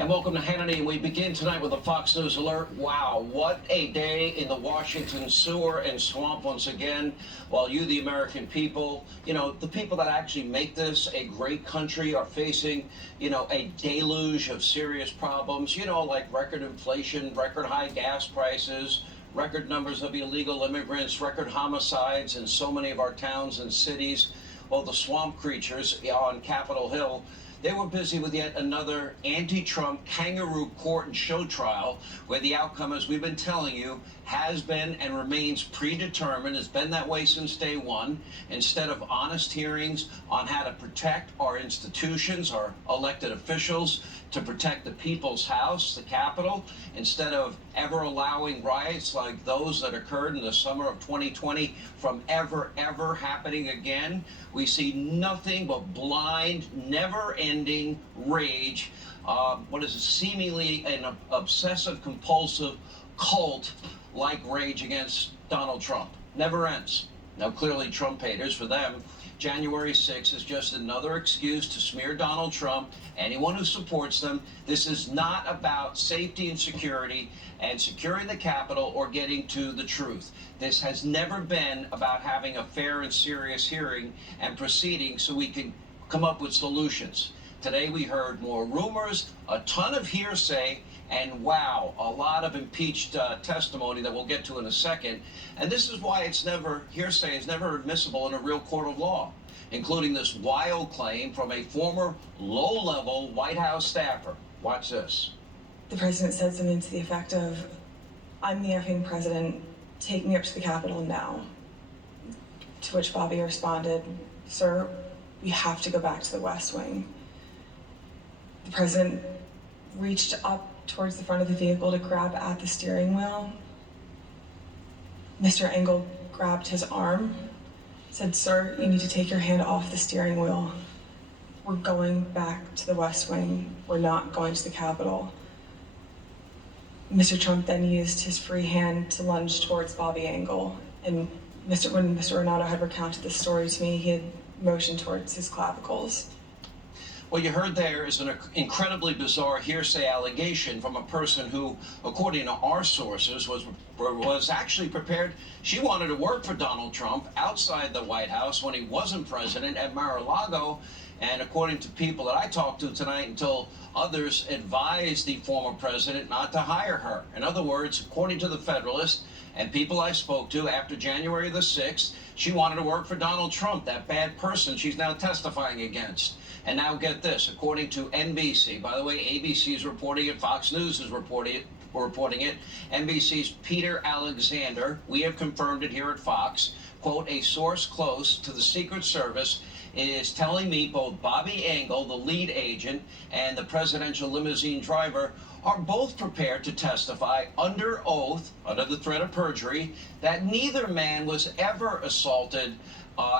And welcome to Hannity, and we begin tonight with a Fox News alert. Wow, what a day in the Washington sewer and swamp once again. While you, the American people, the people that actually make this a great country are facing, a deluge of serious problems, like record inflation, record high gas prices, record numbers of illegal immigrants, record homicides in so many of our towns and cities. Well, the swamp creatures on Capitol Hill, they were busy with yet another anti-Trump kangaroo court and show trial where the outcome, as we've been telling you, has been and remains predetermined. It's been that way since day one. Instead of honest hearings on how to protect our institutions, our elected officials, to protect the people's house, the Capitol, instead of ever allowing riots like those that occurred in the summer of 2020 from ever happening again, we see nothing but blind, never-ending rage. Seemingly an obsessive-compulsive cult-like rage against Donald Trump. Never ends. Now, clearly, Trump haters, for them, January 6th is just another excuse to smear Donald Trump, anyone who supports them. This is not about safety and security and securing the Capitol or getting to the truth. This has never been about having a fair and serious hearing and proceeding so we can come up with solutions. Today we heard more rumors, a ton of hearsay, and wow, a lot of impeached testimony that we'll get to in a second. And this is why hearsay is never admissible in a real court of law, including this wild claim from a former low-level White House staffer. Watch this. The president said something to the effect of, "I'm the effing president, take me up to the Capitol now." To which Bobby responded, "Sir, we have to go back to the West Wing." The president reached up towards the front of the vehicle to grab at the steering wheel. Mr. Engel grabbed his arm, said, "Sir, you need to take your hand off the steering wheel. We're going back to the West Wing. We're not going to the Capitol." Mr. Trump then used his free hand to lunge towards Bobby Engel. And when Mr. Renato had recounted this story to me, he had motioned towards his clavicles. What you heard there is an incredibly bizarre hearsay allegation from a person who, according to our sources, was actually prepared. She wanted to work for Donald Trump outside the White House when he wasn't president at Mar-a-Lago. And according to people that I talked to tonight, until others advised the former president not to hire her. In other words, according to the Federalist and people I spoke to after January the 6th, she wanted to work for Donald Trump, that bad person she's now testifying against. And now get this, according to NBC, by the way, ABC is reporting it, Fox News is reporting it, NBC's Peter Alexander, we have confirmed it here at Fox, quote, "A source close to the Secret Service is telling me both Bobby Engel, the lead agent, and the presidential limousine driver are both prepared to testify under oath, under the threat of perjury, that neither man was ever assaulted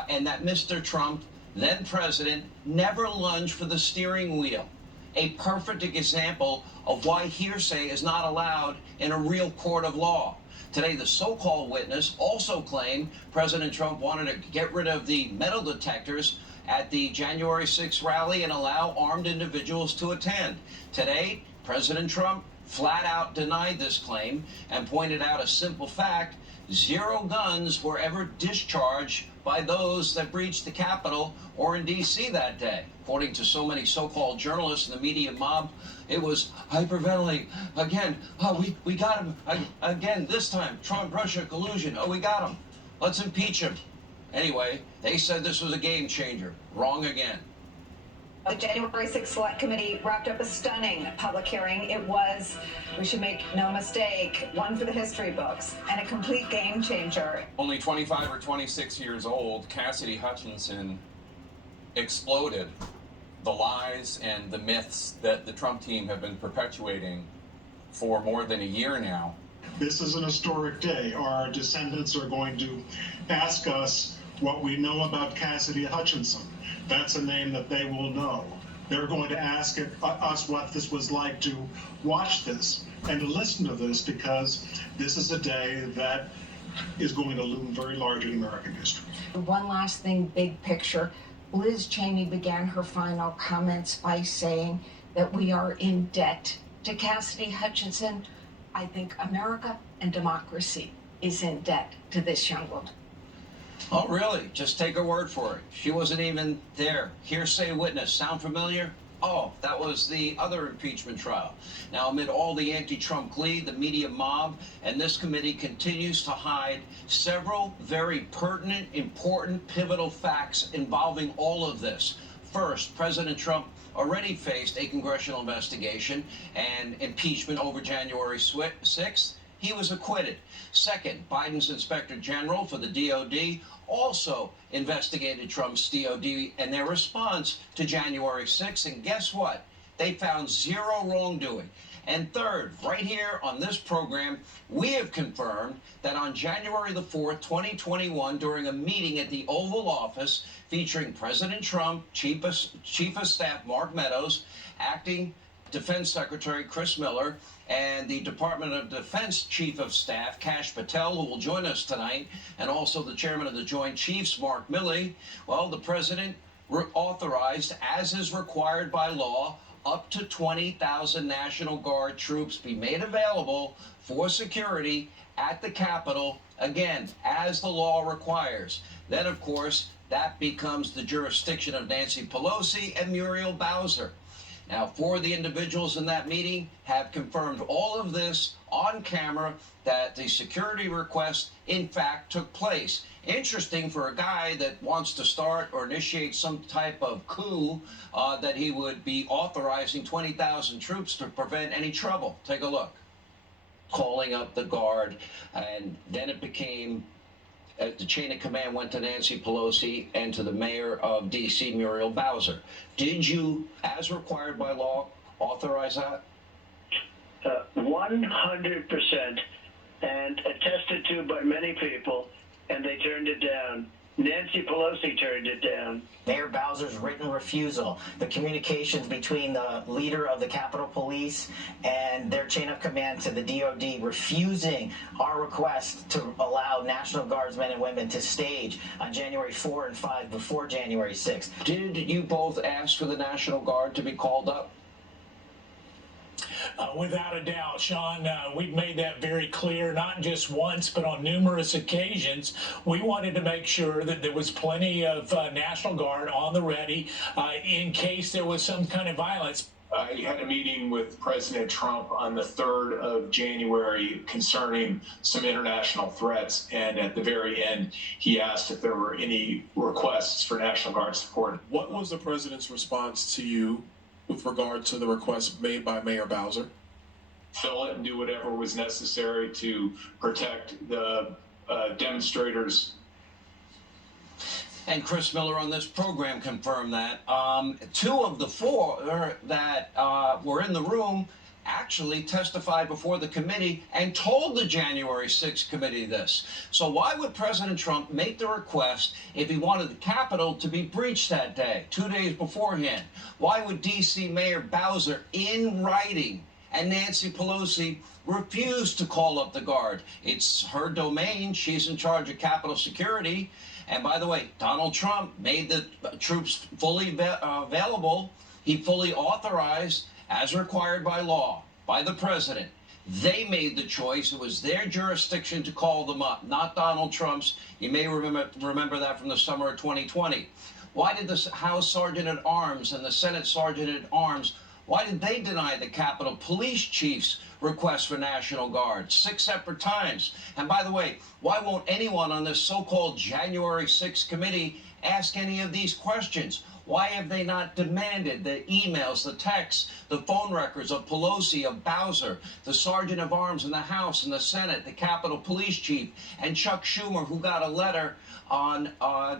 and that Mr. Trump, then president, never lunged for the steering wheel." A perfect example of why hearsay is not allowed in a real court of law. Today, the so-called witness also claimed President Trump wanted to get rid of the metal detectors at the January 6th rally and allow armed individuals to attend. Today, President Trump flat out denied this claim and pointed out a simple fact: 0 guns were ever discharged by those that breached the Capitol or in D.C. that day. According to so many so-called journalists and the media mob, it was hyperventilating. Again, we got him. Again, this time, Trump-Russia collusion. Oh, we got him. Let's impeach him. Anyway, they said this was a game changer. Wrong again. The January 6th Select Committee wrapped up a stunning public hearing. It was, we should make no mistake, one for the history books and a complete game changer. Only 25 or 26 years old, Cassidy Hutchinson exploded the lies and the myths that the Trump team have been perpetuating for more than a year now. This is an historic day. Our descendants are going to ask us what we know about Cassidy Hutchinson. That's a name that they will know. They're going to ask us what this was like to watch this and to listen to this, because this is a day that is going to loom very large in American history. One last thing, big picture. Liz Cheney began her final comments by saying that we are in debt to Cassidy Hutchinson. I think America and democracy is in debt to this young woman. Oh, really? Just take her word for it. She wasn't even there. Hearsay witness. Sound familiar? Oh, that was the other impeachment trial. Now, amid all the anti-Trump glee, the media mob, and this committee continues to hide several very pertinent, important, pivotal facts involving all of this. First, President Trump already faced a congressional investigation and impeachment over January 6th. He was acquitted. Second, Biden's Inspector General for the DOD also investigated Trump's DOD and their response to January 6th. And guess what? They found zero wrongdoing. And third, right here on this program, we have confirmed that on January the 4th, 2021, during a meeting at the Oval Office featuring President Trump, Chief of Staff Mark Meadows, Acting Defense Secretary Chris Miller, and the Department of Defense Chief of Staff Kash Patel, who will join us tonight, and also the Chairman of the Joint Chiefs, Mark Milley. Well, the President authorized, as is required by law, up to 20,000 National Guard troops be made available for security at the Capitol, again, as the law requires. Then, of course, that becomes the jurisdiction of Nancy Pelosi and Muriel Bowser. Now, four of the individuals in that meeting have confirmed all of this on camera, that the security request, in fact, took place. Interesting for a guy that wants to start or initiate some type of coup, that he would be authorizing 20,000 troops to prevent any trouble. Take a look. Calling up the Guard, and then it became the chain of command went to Nancy Pelosi and to the mayor of D.C., Muriel Bowser. Did you, as required by law, authorize that? 100%, and attested to by many people, and they turned it down. Nancy Pelosi turned it down. Mayor Bowser's written refusal, the communications between the leader of the Capitol Police and their chain of command to the DOD refusing our request to allow National Guardsmen and women to stage on January 4 and 5 before January 6. Did you both ask for the National Guard to be called up? Without a doubt, Sean, we've made that very clear, not just once, but on numerous occasions. We wanted to make sure that there was plenty of National Guard on the ready in case there was some kind of violence. I had a meeting with President Trump on the 3rd of January concerning some international threats, and at the very end, he asked if there were any requests for National Guard support. What was the president's response to you with regard to the request made by Mayor Bowser? Fill it and do whatever was necessary to protect the demonstrators. And Chris Miller on this program confirmed that. Two of the four that were in the room actually testified before the committee and told the January 6th committee this. So why would President Trump make the request if he wanted the Capitol to be breached that day, 2 days beforehand? Why would D.C. Mayor Bowser, in writing, and Nancy Pelosi refuse to call up the Guard? It's her domain. She's in charge of Capitol security. And by the way, Donald Trump made the troops fully available. He fully authorized, as required by law, by the president. They made the choice. It was their jurisdiction to call them up, not Donald Trump's. You may remember that from the summer of 2020. Why did the House Sergeant at Arms and the Senate Sergeant at Arms, why did they deny the Capitol Police Chief's request for National Guard 6 separate times? And by the way, why won't anyone on this so-called January 6th committee ask any of these questions? Why have they not demanded the emails, the texts, the phone records of Pelosi, of Bowser, the Sergeant of Arms in the House and the Senate, the Capitol Police Chief, and Chuck Schumer, who got a letter on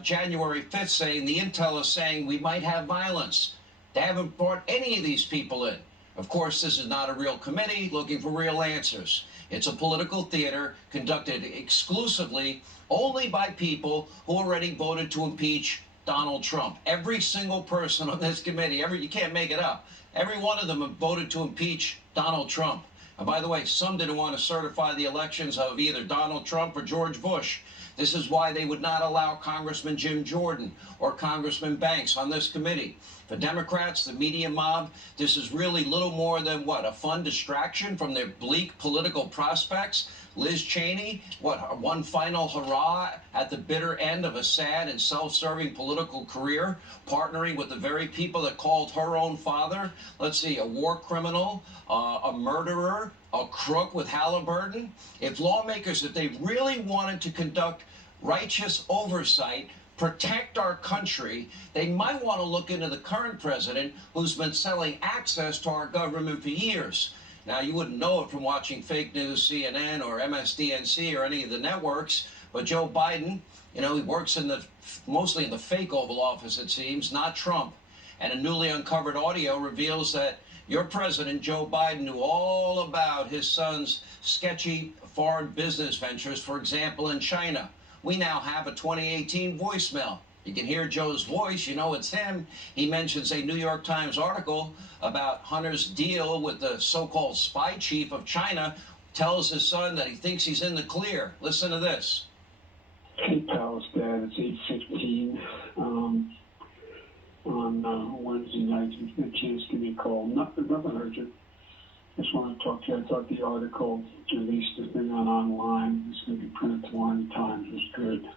January 5th saying, the intel is saying we might have violence? They haven't brought any of these people in. Of course, this is not a real committee looking for real answers. It's a political theater conducted exclusively only by people who already voted to impeach Donald Trump. Every single person on this committee, you can't make it up. Every one of them have voted to impeach Donald Trump. And by the way, some didn't want to certify the elections of either Donald Trump or George Bush. This is why they would not allow Congressman Jim Jordan or Congressman Banks on this committee. For Democrats, the media mob, this is really little more than what, a fun distraction from their bleak political prospects. Liz Cheney, what, one final hurrah at the bitter end of a sad and self-serving political career, partnering with the very people that called her own father, let's see, a war criminal, a murderer, a crook with Halliburton. If lawmakers, if they really wanted to conduct righteous oversight, protect our country, they might want to look into the current president who's been selling access to our government for years. Now, you wouldn't know it from watching fake news, CNN or MSDNC or any of the networks, but Joe Biden, you know, he works in mostly in the fake Oval Office, it seems, not Trump. And a newly uncovered audio reveals that your president, Joe Biden, knew all about his son's sketchy foreign business ventures, for example, in China. We now have a 2018 voicemail. You can hear Joe's voice, you know it's him. He mentions a New York Times article about Hunter's deal with the so-called spy chief of China, tells his son that he thinks he's in the clear. Listen to this. Hey, pals, Dad, it's 8:15 on Wednesday night. If you get a chance, give me a call. Nothing urgent. Just want to talk to you. I thought the article, at least the thing online, it's going to be printed tomorrow in the Times, was good.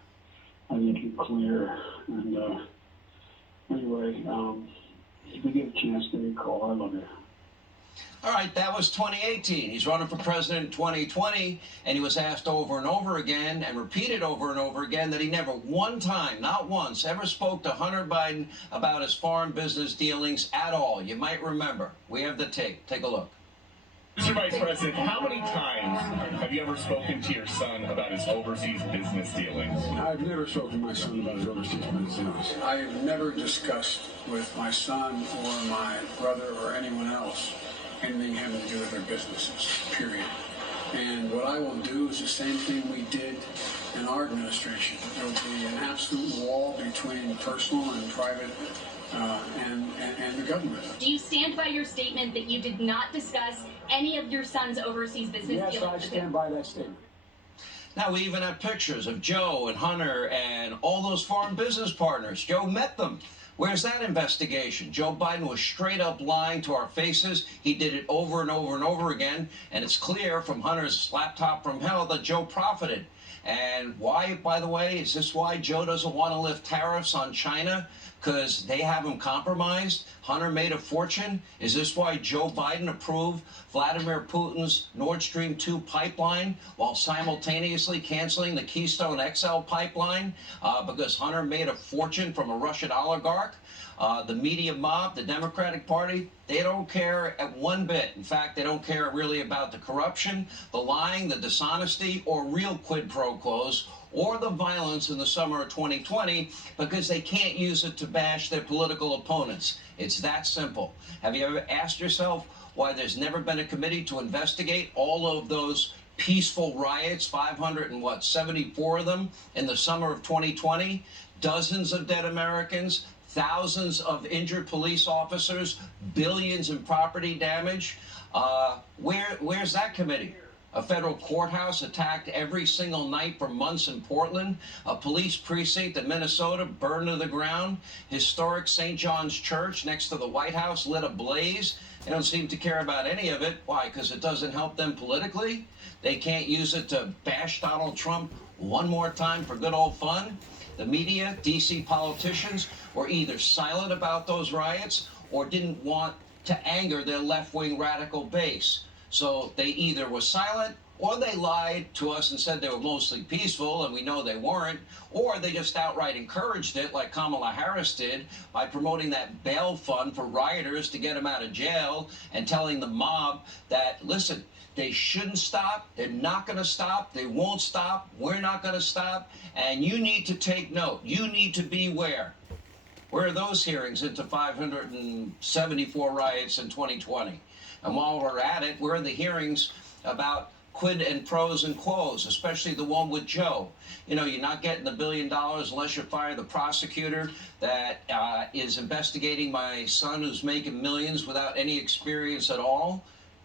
I think it's clear. And anyway, if you get a chance, give me a call. I love you. All right, that was 2018. He's running for president in 2020, and he was asked over and over again and repeated over and over again that he never one time, not once, ever spoke to Hunter Biden about his foreign business dealings at all. You might remember. We have the tape. Take a look. Mr. Vice President, how many times have you ever spoken to your son about his overseas business dealings? I've never spoken to my son about his overseas business dealings. I have never discussed with my son or my brother or anyone else anything having to do with their businesses, period. And what I will do is the same thing we did in our administration. There will be an absolute wall between personal and private and the government. Do you stand by your statement that you did not discuss any of your son's overseas business dealings? Yes, I stand by that statement. Now, we even have pictures of Joe and Hunter and all those foreign business partners. Joe met them. Where's that investigation? Joe Biden was straight up lying to our faces. He did it over and over and over again. And it's clear from Hunter's laptop from hell that Joe profited. And why, by the way, is this why Joe doesn't want to lift tariffs on China? Because they have him compromised? Hunter made a fortune? Is this why Joe Biden approved Vladimir Putin's Nord Stream 2 pipeline while simultaneously canceling the Keystone XL pipeline? Because Hunter made a fortune from a Russian oligarch? The media mob, the Democratic Party, they don't care at one bit. In fact, they don't care really about the corruption, the lying, the dishonesty, or real quid pro quos, or the violence in the summer of 2020, because they can't use it to bash their political opponents. It's that simple. Have you ever asked yourself why there's never been a committee to investigate all of those peaceful riots, 574 of them in the summer of 2020, dozens of dead Americans, thousands of injured police officers, billions in property damage? Where's that committee? A federal courthouse attacked every single night for months in Portland. A police precinct in Minnesota burned to the ground. Historic St. John's Church next to the White House lit ablaze. They don't seem to care about any of it. Why? Because it doesn't help them politically? They can't use it to bash Donald Trump one more time for good old fun? The media, D.C. politicians were either silent about those riots or didn't want to anger their left-wing radical base. So they either were silent or they lied to us and said they were mostly peaceful, and we know they weren't, or they just outright encouraged it like Kamala Harris did by promoting that bail fund for rioters to get them out of jail and telling the mob that, listen, they shouldn't stop, they're not going to stop, they won't stop, we're not going to stop, and you need to take note. You need to beware. Where are those hearings into 574 riots in 2020? And while we're at it, where are the hearings about quid and pros and quos, especially the one with Joe? You know, you're not getting the $1 billion unless you fire the prosecutor that is investigating my son who's making millions without any experience at all.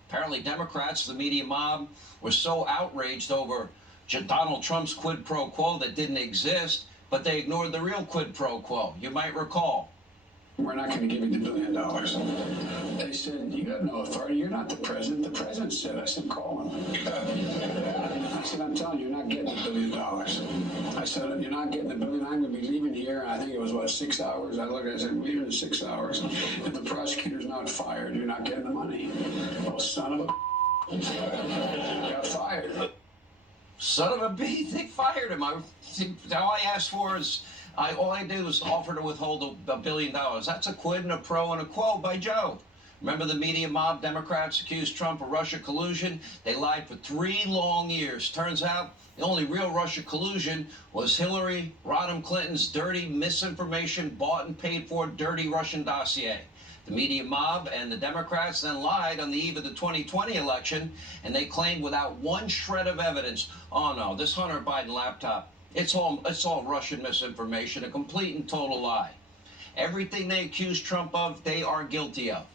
Apparently Democrats, the media mob, were so outraged over Donald Trump's quid pro quo that didn't exist, but they ignored the real quid pro quo. You might recall. We're not going to give you the $1 billion. They said, you got no authority. You're not the president. The president said. I said, call him. I said, I'm telling you, you're not getting the $1 billion. I said, you're not getting the $1 billion. I'm going to be leaving here. I think it was, 6 hours? I looked at it, I said, leaving in 6 hours. If the prosecutor's not fired, you're not getting the money. Well, son of a got fired. Son of a b, they fired him. All I asked for is, all I did was offer to withhold $1 billion. That's a quid and a pro and a quo by Joe. Remember the media mob? Democrats accused Trump of Russia collusion. They lied for 3 long years. Turns out the only real Russia collusion was Hillary Rodham Clinton's dirty misinformation, bought and paid for dirty Russian dossier. The media mob and the Democrats then lied on the eve of the 2020 election, and they claimed without one shred of evidence, oh no, this Hunter Biden laptop, it's all Russian misinformation, a complete and total lie. Everything they accuse Trump of, they are guilty of.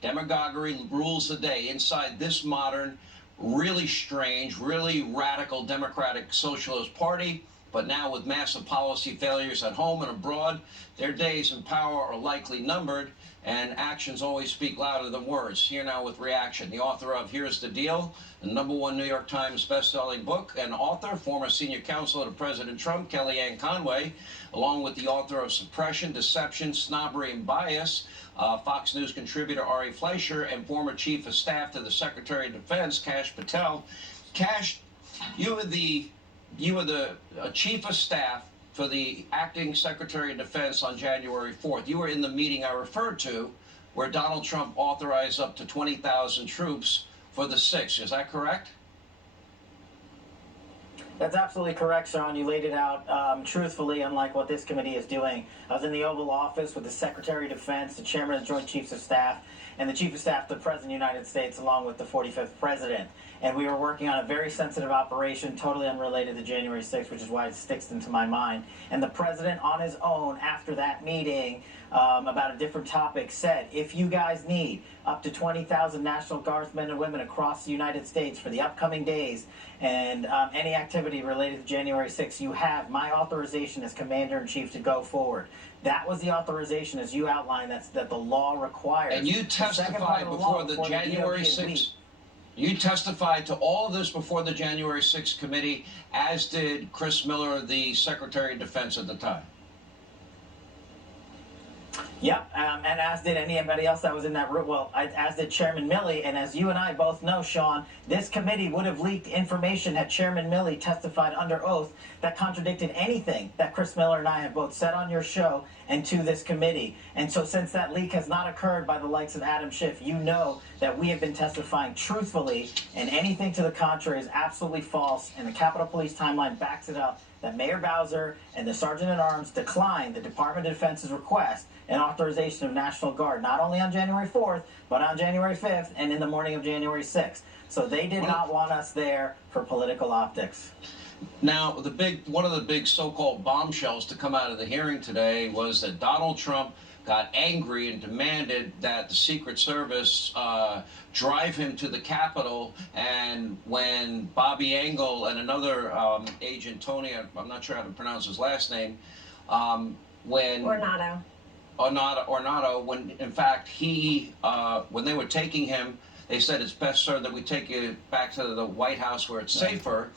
Demagoguery rules the day inside this modern, really strange, really radical Democratic Socialist Party. But now with massive policy failures at home and abroad, their days in power are likely numbered, and actions always speak louder than words. Here now with Reaction, the author of Here's the Deal, the #1 New York Times best-selling book, and author, former senior counsel to President Trump, Kellyanne Conway, along with the author of Suppression, Deception, Snobbery, and Bias, Fox News contributor Ari Fleischer, and former chief of staff to the Secretary of Defense, Kash Patel. Kash, you were the chief of staff for the acting Secretary of Defense on January 4th. You were in the meeting I referred to where Donald Trump authorized up to 20,000 troops for the 6th. Is that correct? That's absolutely correct, Sean. You laid it out truthfully, unlike what this committee is doing. I was in the Oval Office with the Secretary of Defense, the Chairman of the Joint Chiefs of Staff, and the Chief of Staff to the President of the United States, along with the 45th President. And we were working on a very sensitive operation, totally unrelated to January 6th, which is why it sticks into my mind. And the President, on his own, after that meeting, about a different topic, said, if you guys need up to 20,000 National Guardsmen and women across the United States for the upcoming days and any activity related to January 6th, you have my authorization as Commander-in-Chief to go forward. That was the authorization, as you outlined, that the law requires. And you testified before the January 6th. You testified to all of this before the January 6th committee, as did Chris Miller, the Secretary of Defense at the time. Yep, and as did anybody else that was in that room. Well, as did Chairman Milley, and as you and I both know, Sean, this committee would have leaked information had Chairman Milley testified under oath that contradicted anything that Chris Miller and I have both said on your show and to this committee. And so since that leak has not occurred by the likes of Adam Schiff, you know that we have been testifying truthfully, and anything to the contrary is absolutely false, and the Capitol Police timeline backs it up, that Mayor Bowser and the Sergeant-at-Arms declined the Department of Defense's request and authorization of National Guard, not only on January 4th, but on January 5th and in the morning of January 6th. So they did not want us there for political optics. Now, one of the big so-called bombshells to come out of the hearing today was that Donald Trump got angry and demanded that the Secret Service drive him to the Capitol. And when Bobby Engel and another agent, Tony, I'm not sure how to pronounce his last name, when Ornato, when in fact when they were taking him, they said it's best, sir, that we take you back to the White House where it's safer.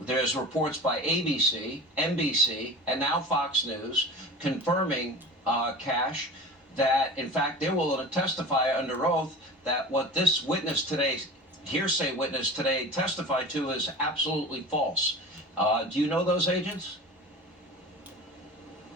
There's reports by ABC, NBC, and now Fox News confirming, Kash, that in fact they're willing to testify under oath that what this witness today, hearsay witness today, testified to is absolutely false. Do you know those agents?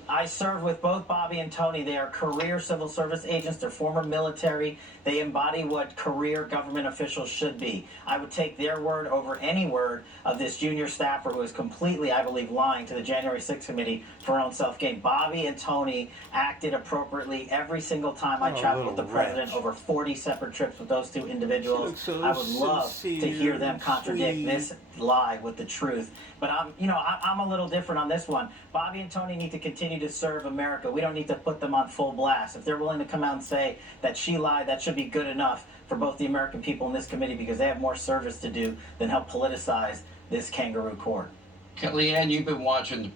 I served with both Bobby and Tony. They are career civil service agents. They're former military. They embody what career government officials should be. I would take their word over any word of this junior staffer who is completely, I believe, lying to the January 6th committee for her own self-gain. Bobby and Tony acted appropriately every single time I traveled with the president, over 40 separate trips with those two individuals. I would love to hear them contradict this lie with the truth. But I'm a little different on this one. Bobby and Tony need to continue to serve America. We don't need to put them on full blast. If they're willing to come out and say that she lied, that should be good enough for both the American people in this committee, because they have more service to do than help politicize this kangaroo court. Kellyanne, you've been watching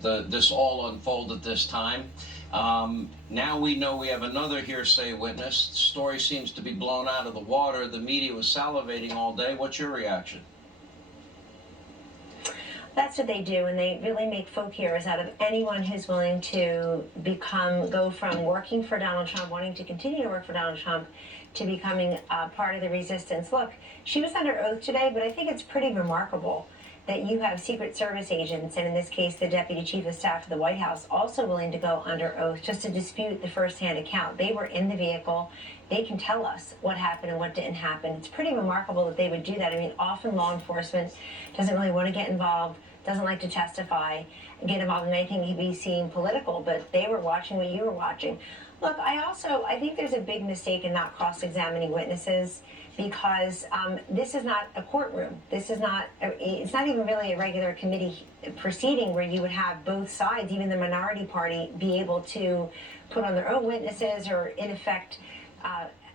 this all unfold at this time. Now we know we have another hearsay witness. The story seems to be blown out of the water. The media was salivating all day. What's your reaction? That's what they do, and they really make folk heroes out of anyone who's willing to go from working for Donald Trump, wanting to continue to work for Donald Trump, to becoming part of the resistance. Look, she was under oath today, but I think it's pretty remarkable that you have Secret Service agents, and in this case, the Deputy Chief of Staff of the White House, also willing to go under oath just to dispute the firsthand account. They were in the vehicle. They can tell us what happened and what didn't happen. It's pretty remarkable that they would do that. I mean, often law enforcement doesn't really want to get involved, doesn't like to testify, get involved in anything to be seen political, but they were watching what you were watching. Look, I think there's a big mistake in not cross-examining witnesses, because this is not a courtroom. It's not even really a regular committee proceeding where you would have both sides, even the minority party, be able to put on their own witnesses or, in effect,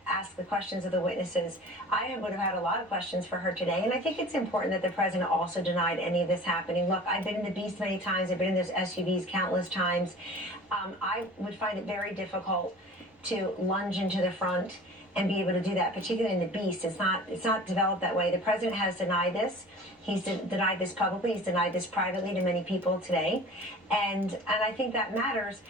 ask the questions of the witnesses. I would have had a lot of questions for her today, and I think it's important that the president also denied any of this happening. Look, I've been in the Beast many times. I've been in those SUVs countless times. I would find it very difficult to lunge into the front and be able to do that, particularly in the Beast. It's not developed that way. The president has denied this. He's denied this publicly. He's denied this privately to many people today, and I think that matters.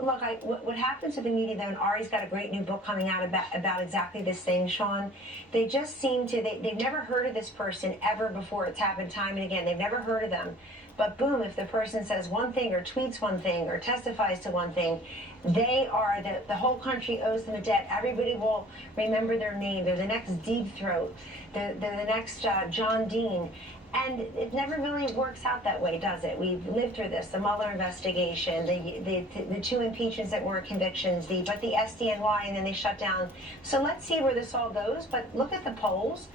Look, what happens with the media, though, and Ari's got a great new book coming out about exactly this thing, Sean. They just seem to, they've never heard of this person ever before. It's happened time and again. They've never heard of them. But boom, if the person says one thing or tweets one thing or testifies to one thing, they are, the whole country owes them a debt. Everybody will remember their name. They're the next Deep Throat. They're the next John Dean. And it never really works out that way, does it? We've lived through this, the Mueller investigation, the two impeachments that were convictions, but the SDNY, and then they shut down. So let's see where this all goes. But look at the polls.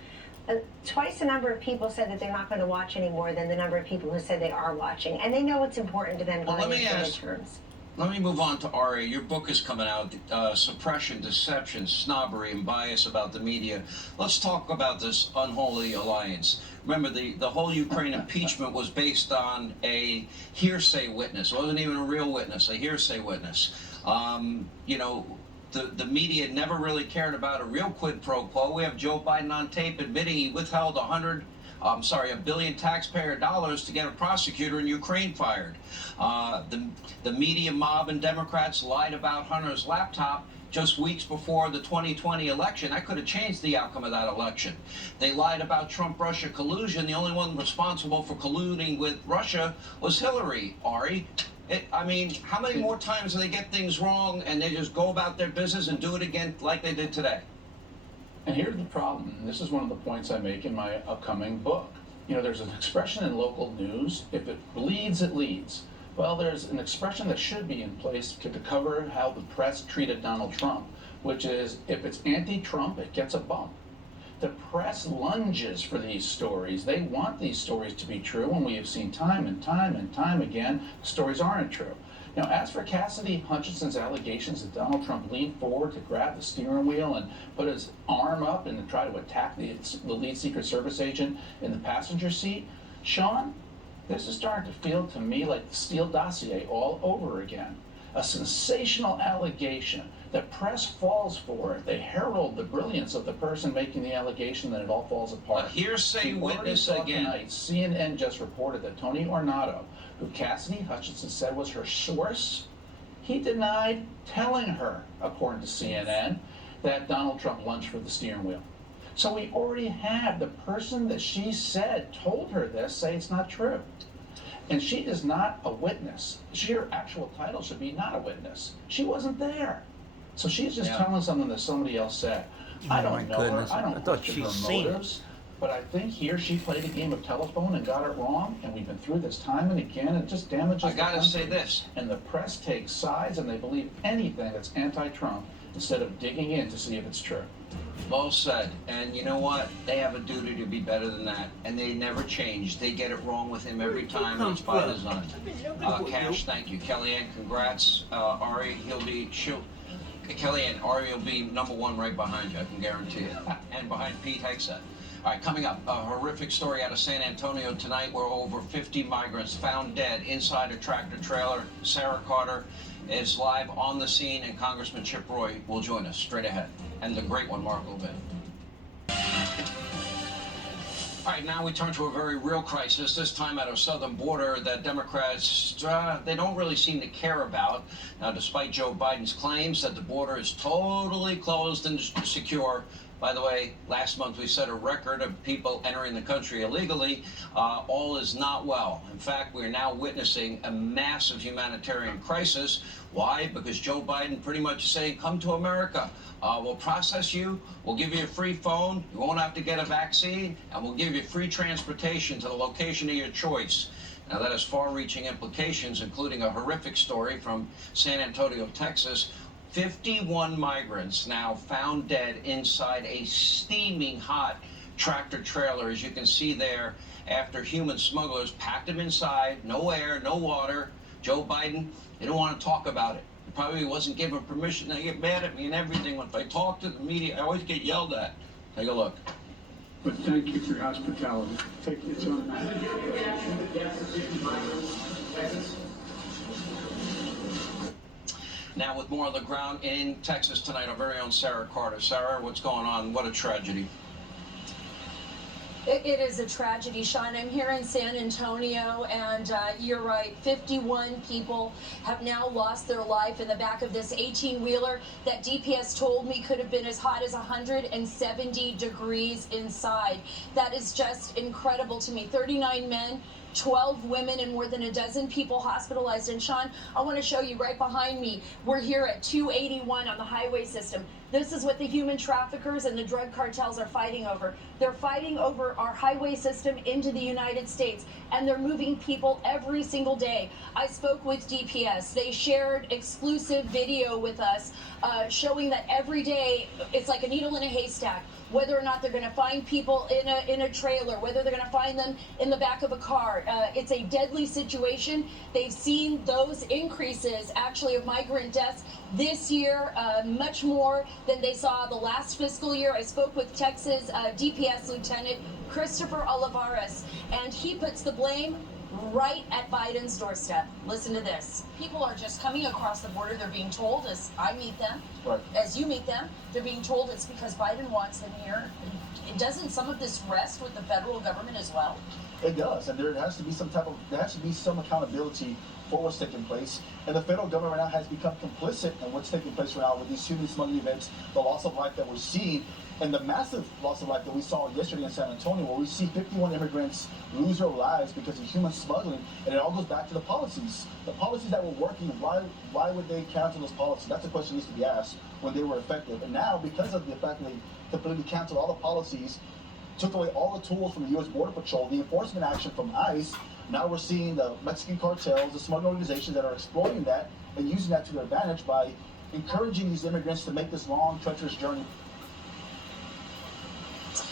Twice the number of people said that they're not going to watch anymore than the number of people who said they are watching. And they know what's important to them going into midterms. Let me move on to Ari. Your book is coming out, Suppression, Deception, Snobbery, and Bias About the Media. Let's talk about this unholy alliance. Remember, the whole Ukraine impeachment was based on a hearsay witness. It wasn't even a real witness, a hearsay witness. The media never really cared about a real quid pro quo. We have Joe Biden on tape admitting he withheld $1 billion taxpayer dollars to get a prosecutor in Ukraine fired. The media mob and Democrats lied about Hunter's laptop just weeks before the 2020 election. That could have changed the outcome of that election. They lied about Trump-Russia collusion. The only one responsible for colluding with Russia was Hillary, Ari. How many more times do they get things wrong and they just go about their business and do it again like they did today? And here's the problem, and this is one of the points I make in my upcoming book. There's an expression in local news, if it bleeds, it leads. Well, there's an expression that should be in place to cover how the press treated Donald Trump, which is, if it's anti-Trump, it gets a bump. The press lunges for these stories. They want these stories to be true, and we have seen time and time and time again, stories aren't true. Now, as for Cassidy Hutchinson's allegations that Donald Trump leaned forward to grab the steering wheel and put his arm up and try to attack the lead Secret Service agent in the passenger seat, Sean, this is starting to feel to me like the Steele dossier all over again. A sensational allegation. The press falls for it. They herald the brilliance of the person making the allegation, then it all falls apart. A hearsay witness again. Tonight, CNN just reported that Tony Ornato, who Cassidy Hutchinson said was her source, he denied telling her, according to CNN, that Donald Trump lunged for the steering wheel. So we already have the person that she said told her this say it's not true. And she is not a witness. Her actual title should be not a witness. She wasn't there. So she's just telling something that somebody else said. I don't know her. I don't question her motives. But I think here she played a game of telephone and got it wrong. And we've been through this time and again. It just damages the country. I gotta say this. And the press takes sides and they believe anything that's anti-Trump instead of digging in to see if it's true. Well said. And you know what? They have a duty to be better than that. And they never change. They get it wrong with him every time. And it's by design. Cash, thank you. Kellyanne, congrats. Ari, Kellyanne, Ari will be #1 right behind you, I can guarantee it. And behind Pete Hegseth. All right, coming up, a horrific story out of San Antonio tonight where over 50 migrants found dead inside a tractor trailer. Sarah Carter is live on the scene, and Congressman Chip Roy will join us straight ahead. And the great one, Mark Levin. All right, now we turn to a very real crisis, this time at our southern border that Democrats, they don't really seem to care about. Now, despite Joe Biden's claims that the border is totally closed and secure. By the way, last month we set a record of people entering the country illegally. All is not well. In fact, we're now witnessing a massive humanitarian crisis. Why? Because Joe Biden pretty much saying, come to America. We'll process you. We'll give you a free phone. You won't have to get a vaccine. And we'll give you free transportation to the location of your choice. Now, that has far-reaching implications, including a horrific story from San Antonio, Texas. 51 migrants now found dead inside a steaming hot tractor trailer, as you can see there, after human smugglers packed them inside. No air, no water. Joe Biden, they don't want to talk about it. He probably wasn't given permission. They get mad at me and everything. If I talk to the media, I always get yelled at. Take a look. But thank you for your hospitality. Take it on that. Now, with more on the ground in Texas tonight, our very own Sarah Carter. Sarah, what's going on? What a tragedy. It is a tragedy, Sean. I'm here in San Antonio, and you're right. 51 people have now lost their life in the back of this 18-wheeler that DPS told me could have been as hot as 170 degrees inside. That is just incredible to me. 39 men, 12 women, and more than a dozen people hospitalized. And Sean, I want to show you right behind me. We're here at 281 on the highway system. This is what the human traffickers and the drug cartels are fighting over. They're fighting over our highway system into the United States, and they're moving people every single day. I spoke with DPS. They shared exclusive video with us showing that every day it's like a needle in a haystack. Whether or not they're going to find people in a trailer, whether they're going to find them in the back of a car. It's a deadly situation. They've seen those increases, actually, of migrant deaths this year, much more than they saw the last fiscal year. I spoke with Texas DPS Lieutenant Christopher Olivares, and he puts the blame right at Biden's doorstep. Listen to this. People are just coming across the border. They're being told, as I meet them, as you meet them, they're being told it's because Biden wants them here. Doesn't some of this rest with the federal government as well? It does, and there has to be some accountability for what's taking place. And the federal government right now has become complicit in what's taking place right now with these human smuggling events, the loss of life that we're seeing, and the massive loss of life that we saw yesterday in San Antonio, where we see 51 immigrants lose their lives because of human smuggling. And it all goes back to the policies. The policies that were working, why would they cancel those policies? That's a question that needs to be asked when they were effective. And now, because of the fact that they completely canceled all the policies, took away all the tools from the U.S. Border Patrol, the enforcement action from ICE, now we're seeing the Mexican cartels, the smuggling organizations that are exploiting that and using that to their advantage by encouraging these immigrants to make this long, treacherous journey.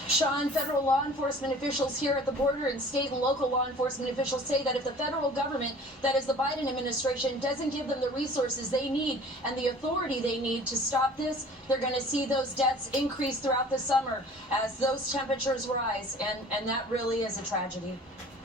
Sean, federal law enforcement officials here at the border and state and local law enforcement officials say that if the federal government, that is the Biden administration, doesn't give them the resources they need and the authority they need to stop this, they're going to see those deaths increase throughout the summer as those temperatures rise. And that really is a tragedy.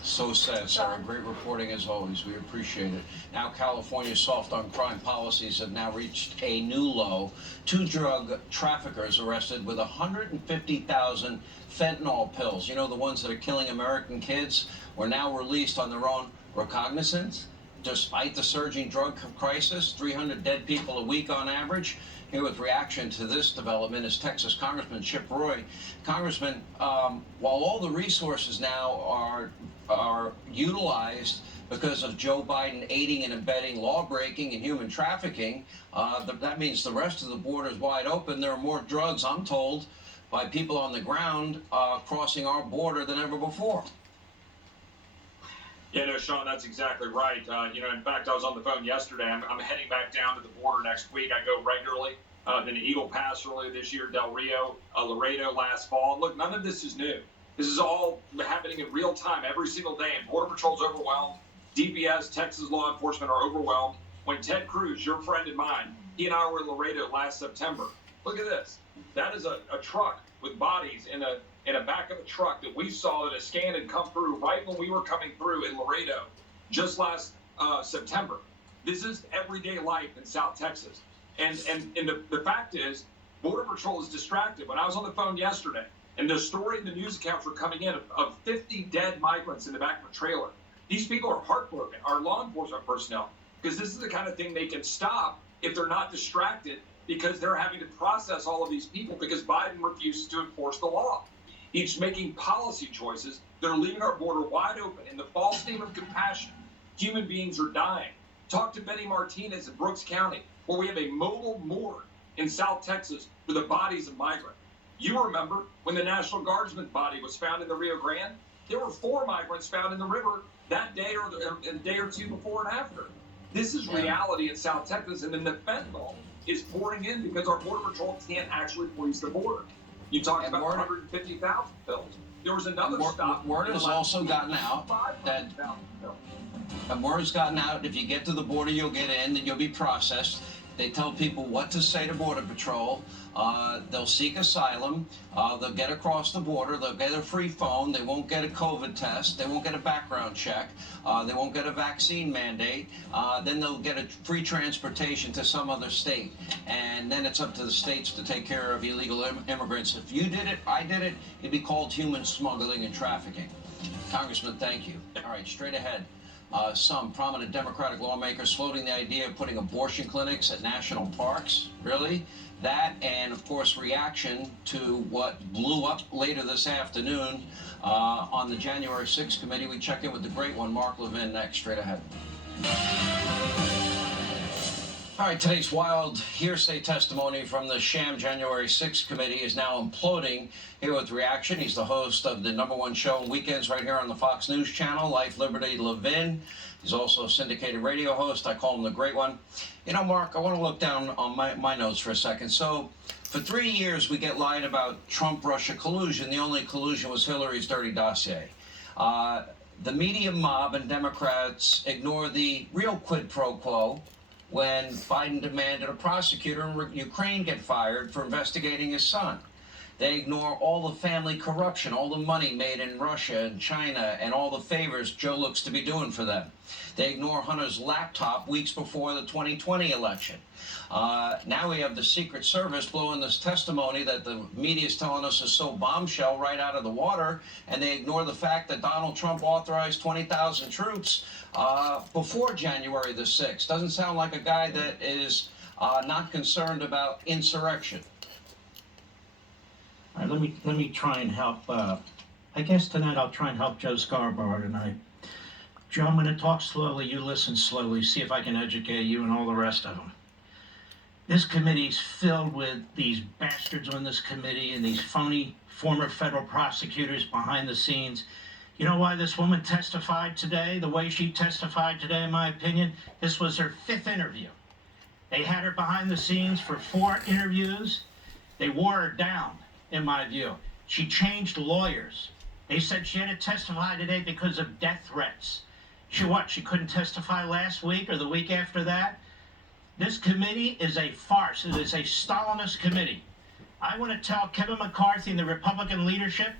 So sad, Sarah. Great reporting as always. We appreciate it. Now, California's soft on crime policies have now reached a new low. 2 drug traffickers arrested with 150,000 fentanyl pills. You know, the ones that are killing American kids were now released on their own recognizance. Despite the surging drug crisis, 300 dead people a week on average. Here with reaction to this development is Texas Congressman Chip Roy. Congressman, while all the resources now are utilized because of Joe Biden aiding and abetting law-breaking and human trafficking, that means the rest of the border is wide open. There are more drugs, I'm told, by people on the ground crossing our border than ever before. Yeah, no, Sean, that's exactly right. In fact, I was on the phone yesterday. I'm heading back down to the border next week. I go regularly. Been to Eagle Pass earlier this year, Del Rio, Laredo last fall. Look, none of this is new. This is all happening in real time every single day. And Border Patrol's overwhelmed. DPS, Texas law enforcement are overwhelmed. When Ted Cruz, your friend and mine, he and I were in Laredo last September. Look at this. That is a truck with bodies in a back of a truck that we saw that a scan had come through right when we were coming through in Laredo just last September. This is everyday life in South Texas. And the fact is, Border Patrol is distracted. When I was on the phone yesterday, and the story and the news accounts were coming in of 50 dead migrants in the back of a trailer. These people are heartbroken, our law enforcement personnel, because this is the kind of thing they can stop if they're not distracted, because they're having to process all of these people because Biden refuses to enforce the law. He's making policy choices that are leaving our border wide open in the false name of compassion. Human beings are dying. Talk to Benny Martinez in Brooks County, where we have a mobile morgue in South Texas for the bodies of migrants. You remember when the National Guardsman's body was found in the Rio Grande? There were 4 migrants found in the river that day or a day or two before and after. This is reality in South Texas, and then the fentanyl is pouring in because our Border Patrol can't actually police the border. You talked about 150,000 pills. There was another stop. Word has also gotten out that word's gotten out, if you get to the border, you'll get in, then you'll be processed. They tell people what to say to Border Patrol. They'll seek asylum. They'll get across the border. They'll get a free phone. They won't get a COVID test. They won't get a background check. They won't get a vaccine mandate. Then they'll get a free transportation to some other state. And then it's up to the states to take care of illegal immigrants. If you did it, I did it, it'd be called human smuggling and trafficking. Congressman, thank you. All right, straight ahead. Some prominent Democratic lawmakers floating the idea of putting abortion clinics at national parks. Really? That, and of course, reaction to what blew up later this afternoon on the January 6th committee. We check in with the great one, Mark Levin, next. Straight ahead. All right, today's wild hearsay testimony from the sham January 6th committee is now imploding. Here with reaction, he's the host of the #1 show on weekends right here on the Fox News channel, Life, Liberty, Levin. He's also a syndicated radio host. I call him the great one. You know, Mark, I want to look down on my notes for a second. So, for 3 years, we get lied about Trump-Russia collusion. The only collusion was Hillary's dirty dossier. The media mob and Democrats ignore the real quid pro quo when Biden demanded a prosecutor in Ukraine get fired for investigating his son. They ignore all the family corruption, all the money made in Russia and China, and all the favors Joe looks to be doing for them. They ignore Hunter's laptop weeks before the 2020 election. Now we have the Secret Service blowing this testimony that the media is telling us is so bombshell right out of the water, and they ignore the fact that Donald Trump authorized 20,000 troops before January the 6th. Doesn't sound like a guy that is not concerned about insurrection. All right, let me try and help. I guess tonight I'll try and help Joe Scarborough tonight. Joe, I'm going to talk slowly. You listen slowly. See if I can educate you and all the rest of them. This committee's filled with these bastards on this committee and these phony former federal prosecutors behind the scenes. You know why this woman testified today the way she testified today, in my opinion? This was her 5th interview. They had her behind the scenes for 4 interviews. They wore her down, in my view. She changed lawyers. They said she had to testify today because of death threats. She couldn't testify last week or the week after that? This committee is a farce. It is a Stalinist committee. I want to tell Kevin McCarthy and the Republican leadership,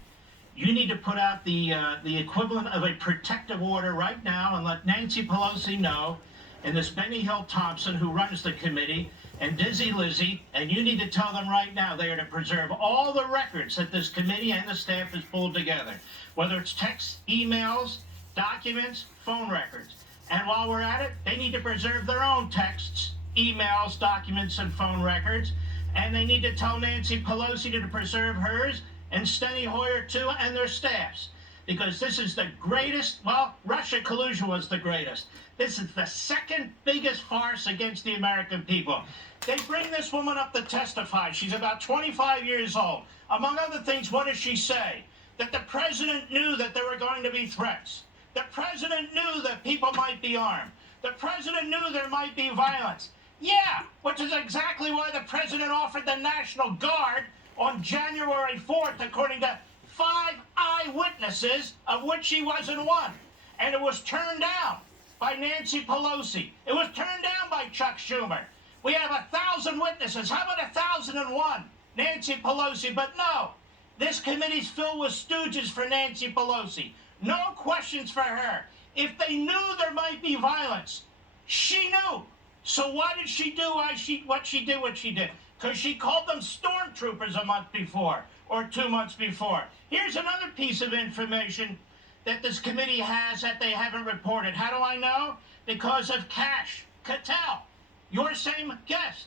you need to put out the equivalent of a protective order right now and let Nancy Pelosi know, and this Benny Hill Thompson who runs the committee, and Dizzy Lizzy, and you need to tell them right now they are to preserve all the records that this committee and the staff has pulled together, whether it's texts, emails, documents, phone records. And while we're at it, they need to preserve their own texts, emails, documents, and phone records. And they need to tell Nancy Pelosi to preserve hers, and Steny Hoyer too, and their staffs. Because this is the greatest, well, Russia collusion was the greatest. This is the 2nd biggest farce against the American people. They bring this woman up to testify. She's about 25 years old. Among other things, what does she say? That the president knew that there were going to be threats. The president knew that people might be armed. The president knew there might be violence. Yeah, which is exactly why the president offered the National Guard on January 4th, according to 5 eyewitnesses, of which she wasn't one. And it was turned down by Nancy Pelosi. It was turned down by Chuck Schumer. We have 1,000 witnesses. How about 1,001? Nancy Pelosi. But no, this committee's filled with stooges for Nancy Pelosi. No questions for her. If they knew there might be violence, she knew. So why did she do what she did? Because she called them stormtroopers a month before or 2 months before. Here's another piece of information that this committee has that they haven't reported. How do I know? Because of Kash Patel, your same guest.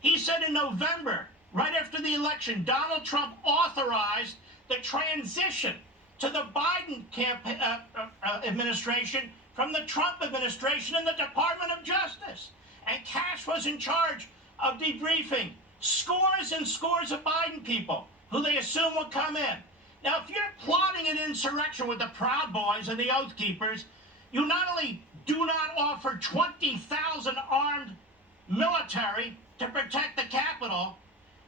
He said in November, right after the election, Donald Trump authorized the transition to the Biden administration from the Trump administration in the Department of Justice. And Kash was in charge of debriefing scores and scores of Biden people who they assume will come in. Now, if you're plotting an insurrection with the Proud Boys and the Oath Keepers, you not only do not offer 20,000 armed military to protect the Capitol,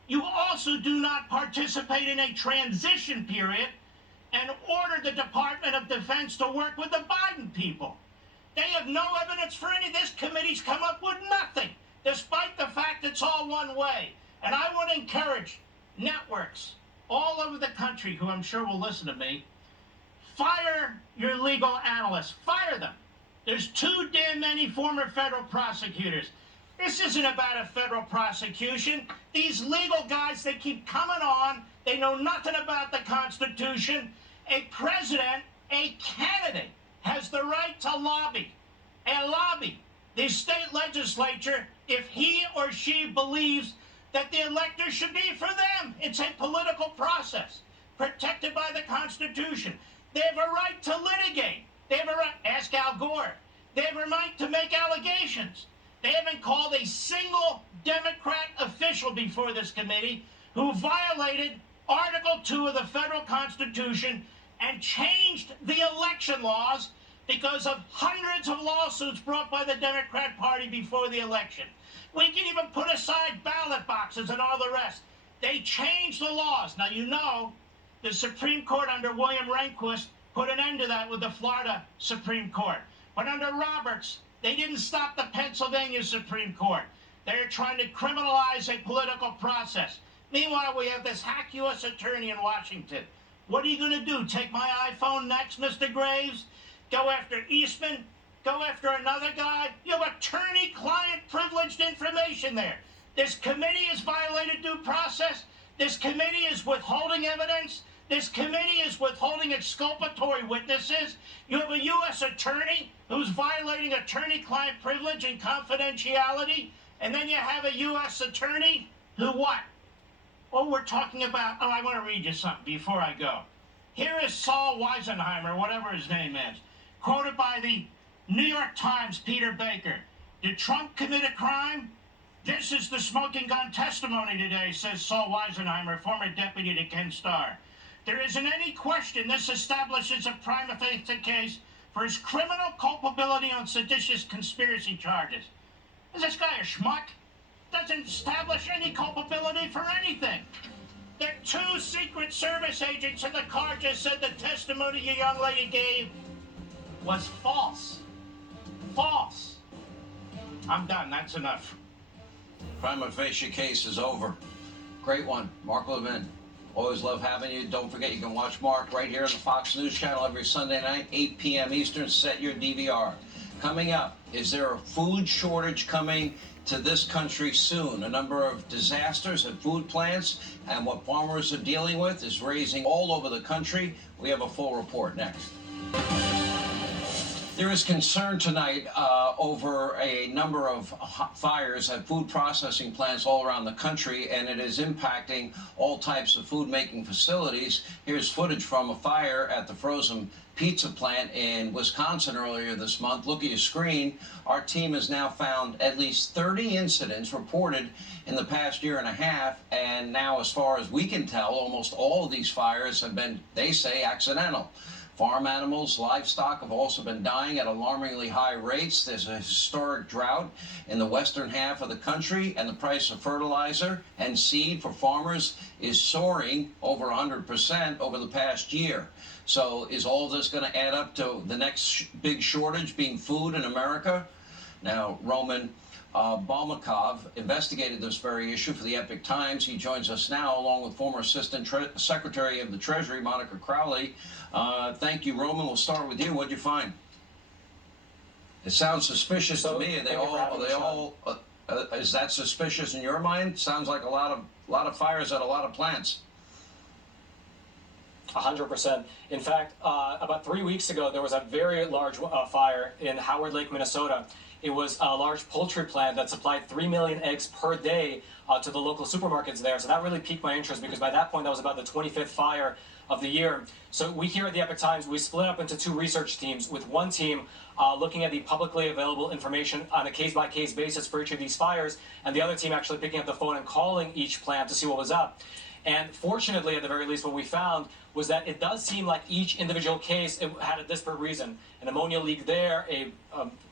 you also do not participate in a transition period and order the Department of Defense to work with the Biden people. They have no evidence for any. This committee's come up with nothing, despite the fact it's all one way. And I want to encourage networks all over the country, who I'm sure will listen to me, fire your legal analysts. Fire them. There's too damn many former federal prosecutors. This isn't about a federal prosecution. These legal guys, they keep coming on. They know nothing about the Constitution. A president, a candidate, has the right to lobby the state legislature if he or she believes that the electors should be for them. It's a political process protected by the Constitution. They have a right to litigate. They have a right, ask Al Gore. They have a right to make allegations. They haven't called a single Democrat official before this committee who violated Article 2 of the federal Constitution and changed the election laws because of hundreds of lawsuits brought by the Democrat Party before the election. We can even put aside ballot boxes and all the rest. They changed the laws. Now, you know, the Supreme Court under William Rehnquist put an end to that with the Florida Supreme Court. But under Roberts, they didn't stop the Pennsylvania Supreme Court. They're trying to criminalize a political process. Meanwhile, we have this hack U.S. attorney in Washington. What are you going to do? Take my iPhone next, Mr. Graves? Go after Eastman? Go after another guy? You have attorney-client privileged information there. This committee has violated due process. This committee is withholding evidence. This committee is withholding exculpatory witnesses. You have a U.S. attorney who's violating attorney-client privilege and confidentiality. And then you have a U.S. attorney who what? Well, we're talking about, I want to read you something before I go. Here is Saul Weisenheimer, whatever his name is, quoted by the New York Times' Peter Baker. Did Trump commit a crime? This is the smoking gun testimony today, says Saul Weisenheimer, former deputy to Ken Starr. There isn't any question this establishes a prima facie case for his criminal culpability on seditious conspiracy charges. Is this guy a schmuck? Doesn't establish any culpability for anything. The two Secret Service agents in the car just said the testimony your young lady gave was false. False. I'm done. That's enough. Prima facie case is over. Great one. Mark Levin. Always love having you. Don't forget you can watch Mark right here on the Fox News Channel every Sunday night, 8 p.m. Eastern. Set your DVR. Coming up, is there a food shortage coming to this country soon? A number of disasters at food plants and what farmers are dealing with is raising all over the country. We have a full report next. There is concern tonight over a number of fires at food processing plants all around the country, and it is impacting all types of food-making facilities. Here's footage from a fire at the frozen pizza plant in Wisconsin earlier this month. Look at your screen. Our team has now found at least 30 incidents reported in the past year and a half, and now, as far as we can tell, almost all of these fires have been, they say, accidental. Farm animals, livestock have also been dying at alarmingly high rates. There's a historic drought in the western half of the country, and the price of fertilizer and seed for farmers is soaring over 100% over the past year. So is all this going to add up to the next big shortage being food in America? Now, Roman, Balmakov investigated this very issue for the Epic Times. He joins us now, along with former Assistant Secretary of the Treasury, Monica Crowley. Thank you, Roman. We'll start with you. What'd you find? It sounds suspicious to me. Is that suspicious in your mind? Sounds like a lot of fires at a lot of plants. 100%. In fact, about 3 weeks ago, there was a very large fire in Howard Lake, Minnesota. It was a large poultry plant that supplied 3 million eggs per day to the local supermarkets there. So that really piqued my interest because by that point, that was about the 25th fire of the year. So we here at the Epic Times, we split up into 2 research teams, with one team looking at the publicly available information on a case-by-case basis for each of these fires, and the other team actually picking up the phone and calling each plant to see what was up. And fortunately, at the very least, what we found was that it does seem like each individual case it had a disparate reason. An ammonia leak there, a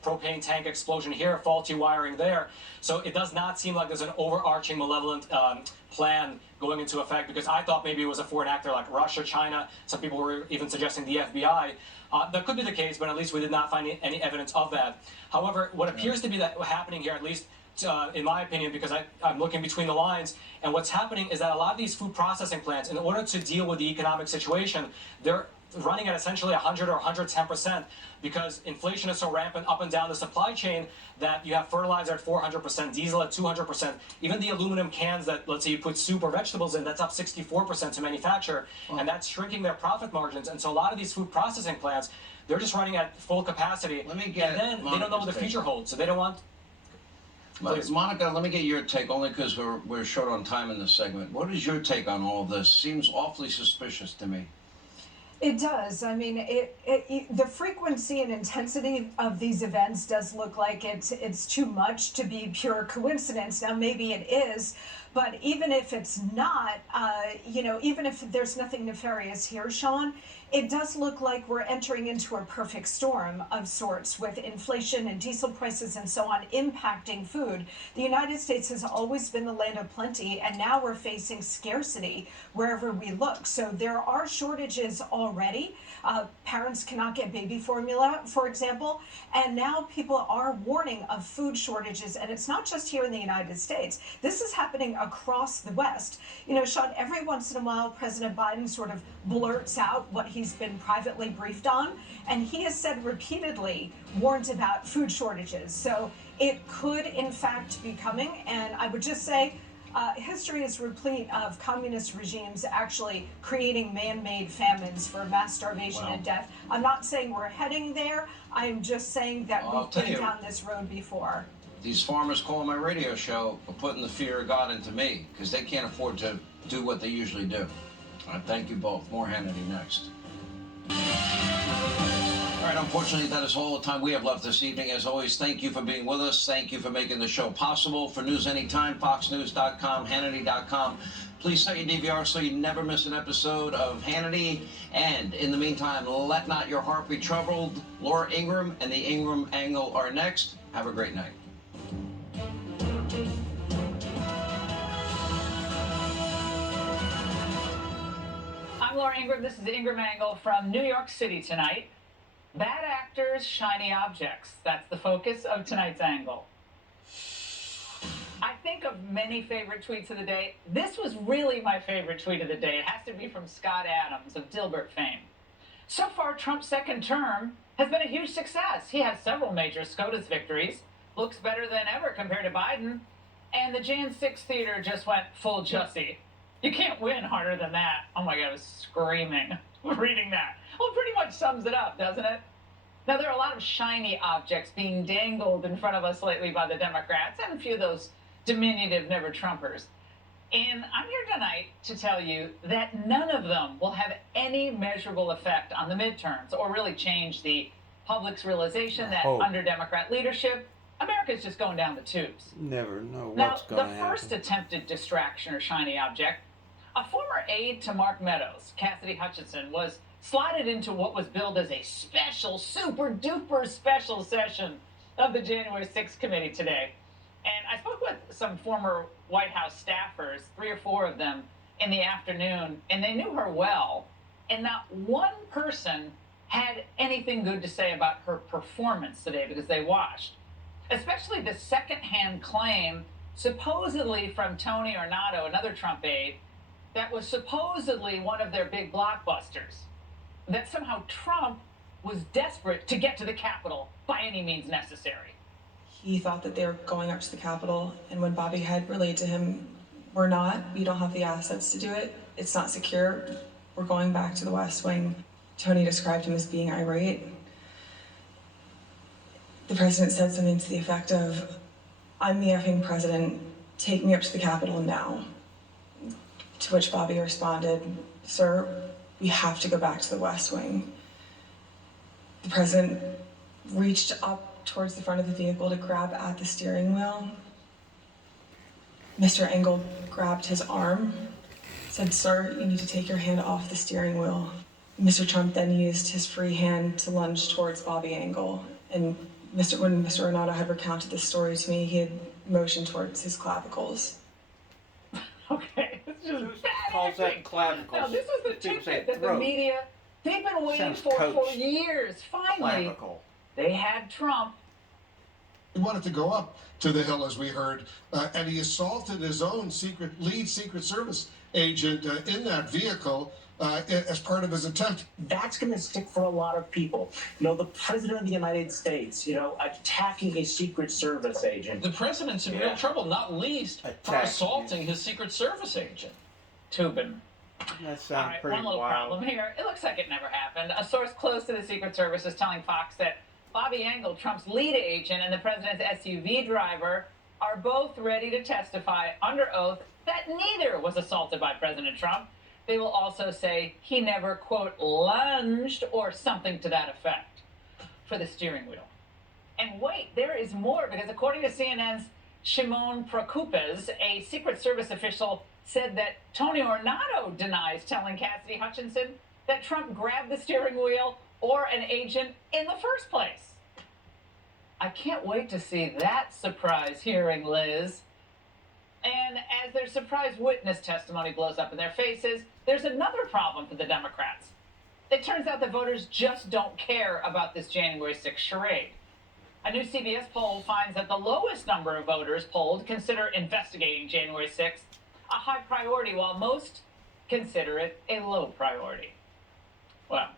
propane tank explosion here, faulty wiring there. So it does not seem like there's an overarching malevolent plan going into effect, because I thought maybe it was for an actor like Russia, China. Some people were even suggesting the FBI. That could be the case, but at least we did not find any evidence of that. However, what appears to be happening here, at least in my opinion, because I'm looking between the lines, and what's happening is that a lot of these food processing plants, in order to deal with the economic situation, they're running at essentially 100 or 110%, because inflation is so rampant up and down the supply chain that you have fertilizer at 400%, diesel at 200%, even the aluminum cans that, let's say, you put soup or vegetables in, that's up 64% to manufacture, and that's shrinking their profit margins. And so a lot of these food processing plants, they're just running at full capacity, and then they don't know what the future holds, so they don't want... Please. Monica, let me get your take, only because we're short on time in this segment. What is your take on all of this? Seems awfully suspicious to me. It does. I mean, the frequency and intensity of these events does look like it's too much to be pure coincidence. Now, maybe it is, but even if it's not, even if there's nothing nefarious here, Sean, it does look like we're entering into a perfect storm of sorts, with inflation and diesel prices and so on impacting food. The United States has always been the land of plenty, and now we're facing scarcity wherever we look. So there are shortages already. Parents cannot get baby formula, for example, and now people are warning of food shortages, and it's not just here in the United States. This is happening across the West. You know, Sean, every once in a while, President Biden sort of blurts out what he's been privately briefed on, and he has said repeatedly, warns about food shortages. So it could, in fact, be coming, and I would just say, history is replete of communist regimes actually creating man-made famines for mass starvation and death. I'm not saying we're heading there. I'm just saying that we've been down this road before. These farmers calling my radio show are putting the fear of God into me, because they can't afford to do what they usually do. Thank you both. More Hannity next. All right, unfortunately, that is all the time we have left this evening. As always, thank you for being with us. Thank you for making the show possible. For news anytime, foxnews.com, Hannity.com. Please set your DVR so you never miss an episode of Hannity. And in the meantime, let not your heart be troubled. Laura Ingraham and the Ingraham Angle are next. Have a great night. I'm Laura Ingraham. This is the Ingraham Angle from New York City tonight. Bad actors, shiny objects. That's the focus of tonight's angle. I think of many favorite tweets of the day. This was really my favorite tweet of the day. It has to be from Scott Adams of Dilbert fame. So far, Trump's second term has been a huge success. He has several major SCOTUS victories, looks better than ever compared to Biden, and the Jan 6 Theater just went full Jussie. You can't win harder than that. Oh my God, I was screaming reading that. Well, it pretty much sums it up, doesn't it? Now, there are a lot of shiny objects being dangled in front of us lately by the Democrats, and a few of those diminutive never-Trumpers. And I'm here tonight to tell you that none of them will have any measurable effect on the midterms, or really change the public's realization that under Democrat leadership, America's just going down the tubes. Never know what's Now, going to the happen. first attempted distraction or shiny object, a former aide to Mark Meadows, Cassidy Hutchinson, was slotted into what was billed as a special, super-duper special session of the January 6th committee today. And I spoke with some former White House staffers, 3 or 4 of them, in the afternoon, and they knew her well, and not one person had anything good to say about her performance today because they watched. especially the secondhand claim, supposedly from Tony Ornato, another Trump aide, that was supposedly one of their big blockbusters, that somehow Trump was desperate to get to the Capitol by any means necessary. He thought that they were going up to the Capitol, and when Bobby had relayed to him, we're not, we don't have the assets to do it, it's not secure, we're going back to the West Wing. Tony described him as being irate. The president said something to the effect of, I'm the effing president, take me up to the Capitol now. To which Bobby responded, sir, we have to go back to the West Wing. The president reached up towards the front of the vehicle to grab at the steering wheel. Mr. Engel grabbed his arm, said, sir, you need to take your hand off the steering wheel. Mr. Trump then used his free hand to lunge towards Bobby Engel. And when Mr. Ornato had recounted this story to me, he had motioned towards his clavicles. Okay, it's just bad calls acting. that clavicles. Now, this is the People say tidbit that the throat. media, they've been waiting Sounds for coach. years. Finally, Clavicle. they had Trump. He wanted to go up to the Hill, as we heard, and he assaulted his own lead Secret Service agent in that vehicle as part of his attempt. That's going to stick for a lot of people. You know, the President of the United States, attacking a Secret Service agent. The president's in real trouble, not least for assaulting his Secret Service agent. Tubin. That All sounds right, pretty one little wild. problem here. It looks like it never happened. A source close to the Secret Service is telling Fox that Bobby Engel, Trump's lead agent, and the president's SUV driver are both ready to testify under oath that neither was assaulted by President Trump. They will also say he never, quote, lunged or something to that effect for the steering wheel. And wait, there is more, because according to CNN's Shimon Prokupes, a Secret Service official said that Tony Ornato denies telling Cassidy Hutchinson that Trump grabbed the steering wheel or an agent in the first place. I can't wait to see that surprise hearing, Liz. And as their surprise witness testimony blows up in their faces, there's another problem for the Democrats. It turns out the voters just don't care about this January 6th charade. A new CBS poll finds that the lowest number of voters polled consider investigating January 6th a high priority, while most consider it a low priority. Well,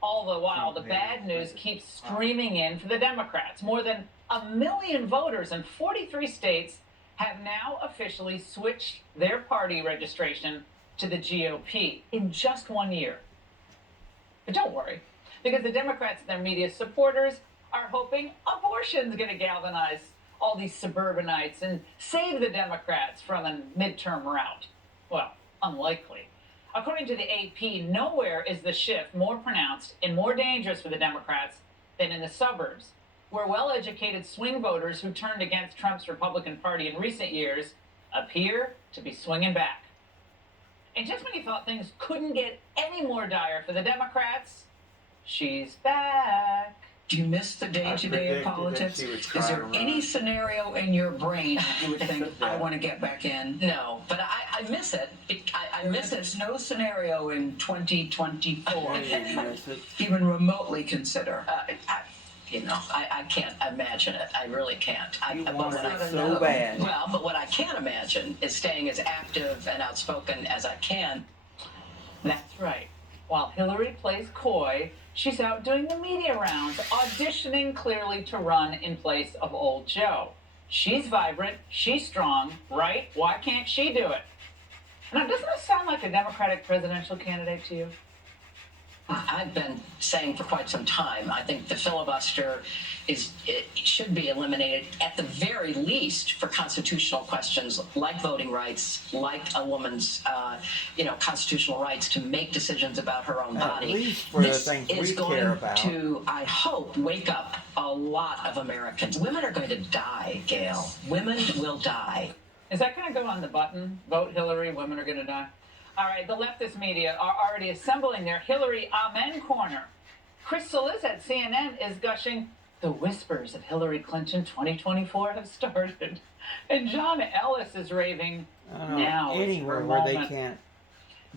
all the while, the bad news keeps streaming in for the Democrats. More than 1 million voters in 43 states have now officially switched their party registration to the GOP in just 1 year. But don't worry, because the Democrats and their media supporters are hoping abortion's going to galvanize all these suburbanites and save the Democrats from a midterm rout. Well, unlikely. According to the AP, nowhere is the shift more pronounced and more dangerous for the Democrats than in the suburbs, where well-educated swing voters who turned against Trump's Republican Party in recent years appear to be swinging back. And just when you thought things couldn't get any more dire for the Democrats, she's back. Do you miss the day-to-day of politics? Is there any scenario in your brain you would think, I want to get back in? No, but I miss it. I miss it. There's no scenario in 2024 even remotely consider. I can't imagine it. I really can't. so bad. Well, but what I can imagine is staying as active and outspoken as I can. That's right. While Hillary plays coy, she's out doing the media rounds, auditioning clearly to run in place of old Joe. She's vibrant, she's strong, right? Why can't she do it? Now, doesn't this sound like a Democratic presidential candidate to you? I've been saying for quite some time, I think the filibuster should be eliminated at the very least for constitutional questions like voting rights, like a woman's, constitutional rights to make decisions about her own body. At least for the things we care about. This is going to, I hope, wake up a lot of Americans. Women are going to die, Gail. Women will die. Is that going to go on the button? Vote Hillary, women are going to die? All right, the leftist media are already assembling their Hillary Amen corner. Chris Solis at CNN is gushing, the whispers of Hillary Clinton 2024 have started. And John Ellis is raving, now is her anywhere where they moment. can't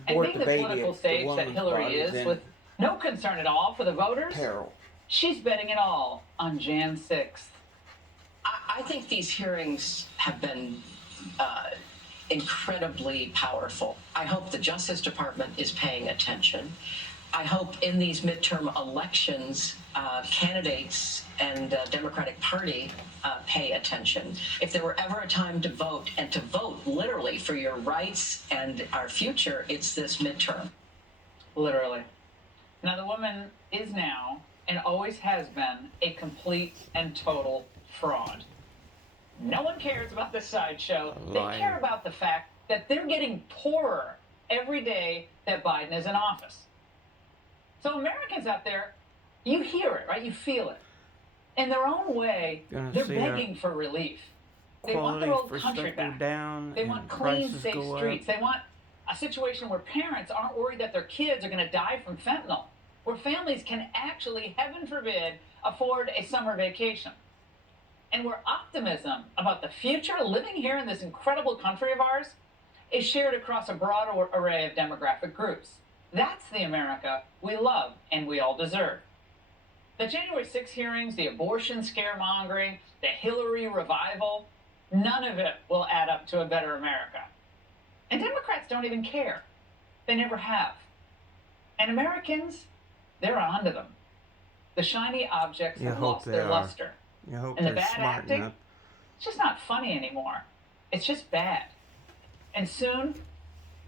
And abort being the the baby political at the stage that woman's Hillary body is, in with no concern at all for the voters, peril. she's betting it all on Jan 6th. I think these hearings have been incredibly powerful. I hope the Justice Department is paying attention. I hope in these midterm elections, candidates and Democratic Party pay attention. If there were ever a time to vote, and to vote literally for your rights and our future, it's this midterm. Literally. Now, the woman is now, and always has been, a complete and total fraud. No one cares about this sideshow. They care about the fact that they're getting poorer every day that Biden is in office. So Americans out there, you hear it, right? You feel it. In their own way, they're begging for relief. They want their old country back. They want clean, safe streets. They want a situation where parents aren't worried that their kids are going to die from fentanyl, where families can actually, heaven forbid, afford a summer vacation. And where optimism about the future living here in this incredible country of ours is shared across a broad array of demographic groups. That's the America we love and we all deserve. The January 6 hearings, the abortion scaremongering, the Hillary revival, none of it will add up to a better America. And Democrats don't even care. They never have. And Americans, they're onto them. The shiny objects have lost their luster. And the bad acting, it's just not funny anymore. It's just bad. And soon,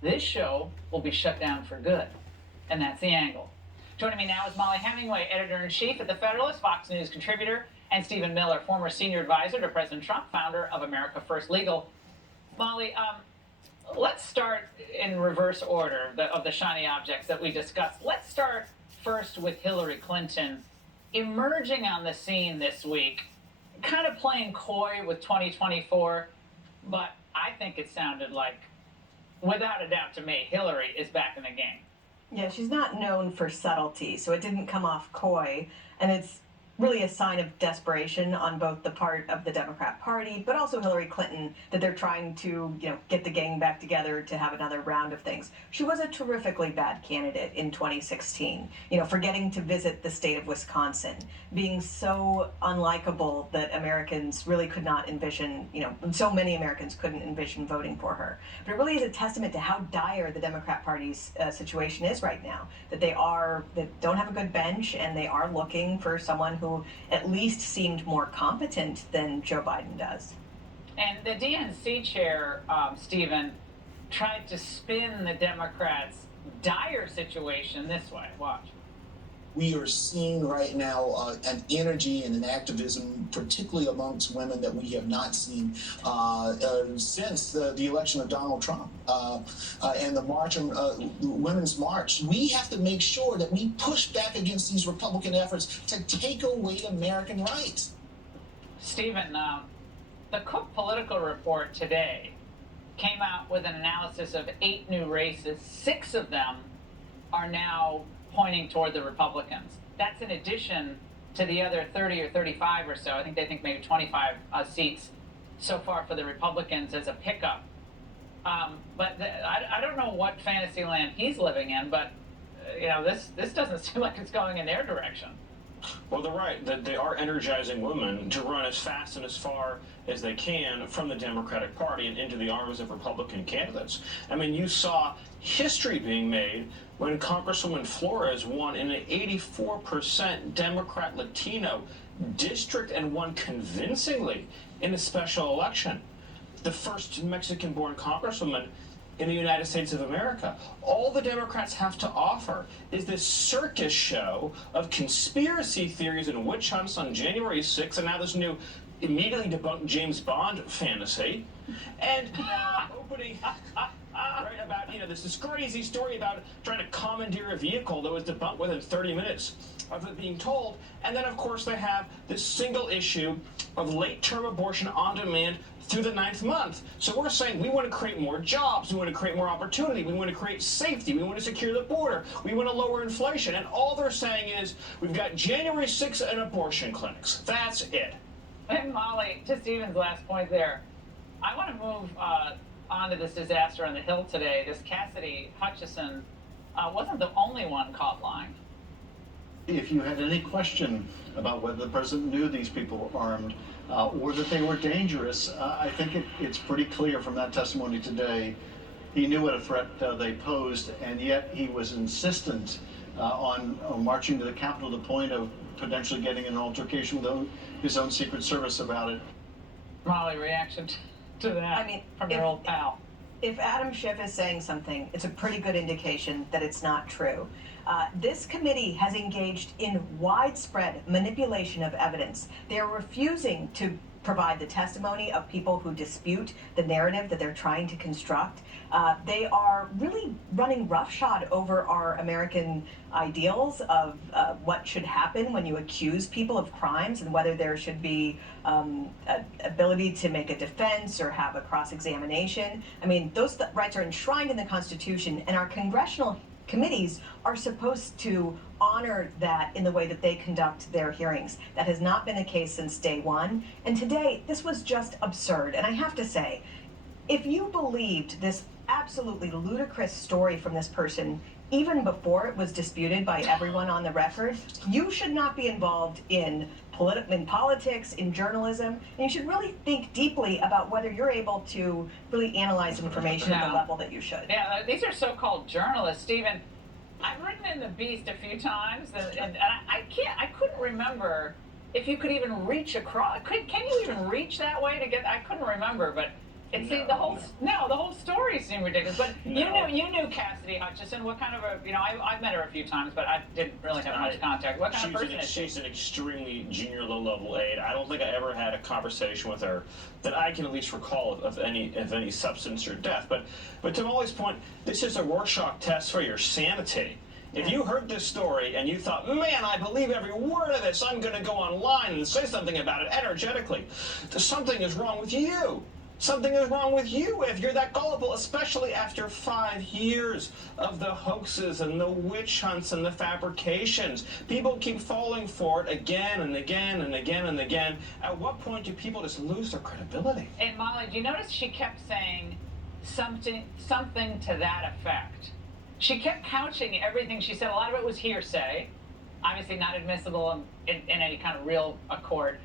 this show will be shut down for good. And that's The Angle. Joining me now is Molly Hemingway, editor-in-chief at The Federalist, Fox News contributor, and Stephen Miller, former senior advisor to President Trump, founder of America First Legal. Molly, let's start in reverse order of the shiny objects that we discussed. Let's start first with Hillary Clinton emerging on the scene this week, kind of playing coy with 2024, but I think it sounded like, without a doubt to me, Hillary is back in the game. Yeah, she's not known for subtlety, so it didn't come off coy, and it's really a sign of desperation on both the part of the Democrat Party, but also Hillary Clinton, that they're trying to, get the gang back together to have another round of things. She was a terrifically bad candidate in 2016, forgetting to visit the state of Wisconsin, being so unlikable that Americans really could not envision, so many Americans couldn't envision voting for her. But it really is a testament to how dire the Democrat Party's situation is right now, that they don't have a good bench, and they are looking for someone who at least seemed more competent than Joe Biden does. And the DNC chair, Stephen, tried to spin the Democrats' dire situation this way. Watch. We are seeing right now an energy and an activism, particularly amongst women, that we have not seen since the election of Donald Trump and the march, the Women's March. We have to make sure that we push back against these Republican efforts to take away American rights. Stephen, the Cook Political Report today came out with an analysis of 8 new races. 6 of them are now pointing toward the Republicans. That's in addition to the other 30 or 35 or so. I think they think maybe 25 seats so far for the Republicans as a pickup. But I don't know what fantasy land he's living in, but this doesn't seem like it's going in their direction. Well, they're right that they are energizing women to run as fast and as far as they can from the Democratic Party and into the arms of Republican candidates. I mean, you saw history being made when Congresswoman Flores won in an 84% Democrat Latino district and won convincingly in a special election. The first Mexican-born Congresswoman in the United States of America. All the Democrats have to offer is this circus show of conspiracy theories and witch hunts on January 6th, and now this new immediately debunked James Bond fantasy, and opening right about this crazy story about trying to commandeer a vehicle that was debunked within 30 minutes of it being told. And then, of course, they have this single issue of late-term abortion on demand through the 9th month. So we're saying we want to create more jobs, we want to create more opportunity, we want to create safety, we want to secure the border, we want to lower inflation. And all they're saying is we've got January 6th and abortion clinics. That's it. And Molly, to Stephen's last point there, I want to move on to this disaster on the Hill today. This Cassidy Hutchinson wasn't the only one caught lying. If you had any question about whether the president knew these people were armed or that they were dangerous, I think it's pretty clear from that testimony today. He knew what a threat they posed, and yet he was insistent on marching to the Capitol to the point of potentially getting an altercation with his own Secret Service about it. Molly, reaction to that I mean, from your old pal. If Adam Schiff is saying something, it's a pretty good indication that it's not true. This committee has engaged in widespread manipulation of evidence. They are refusing to provide the testimony of people who dispute the narrative that they're trying to construct. They are really running roughshod over our American ideals of what should happen when you accuse people of crimes and whether there should be an ability to make a defense or have a cross-examination. I mean, those rights are enshrined in the Constitution, and our congressional committees are supposed to honor that in the way that they conduct their hearings. That has not been the case since day one. And today, this was just absurd. And I have to say, if you believed this absolutely ludicrous story from this person, even before it was disputed by everyone on the record, you should not be involved in politics, in journalism, and you should really think deeply about whether you're able to really analyze information at the level that you should. Yeah, these are so-called journalists, Stephen. I've written in the Beast a few times, and I couldn't remember if you could even reach across. Can you even reach that way to get? I couldn't remember, but it seemed the whole story seemed ridiculous. But you knew Cassidy Hutchinson. What kind of a I've met her a few times, but I didn't really have much contact. What kind of person is she? She's an extremely junior, low-level aide. I don't think I ever had a conversation with her that I can at least recall of any substance or depth. But to Molly's point, this is a Rorschach test for your sanity. If you heard this story and you thought, man, I believe every word of this, I'm going to go online and say something about it energetically, something is wrong with you. Something is wrong with you if you're that gullible, especially after 5 years of the hoaxes and the witch hunts and the fabrications. People keep falling for it again and again and again and again. At what point do people just lose their credibility? And Molly, do you notice she kept saying something to that effect? She kept couching everything she said. A lot of it was hearsay, obviously not admissible in any kind of real court.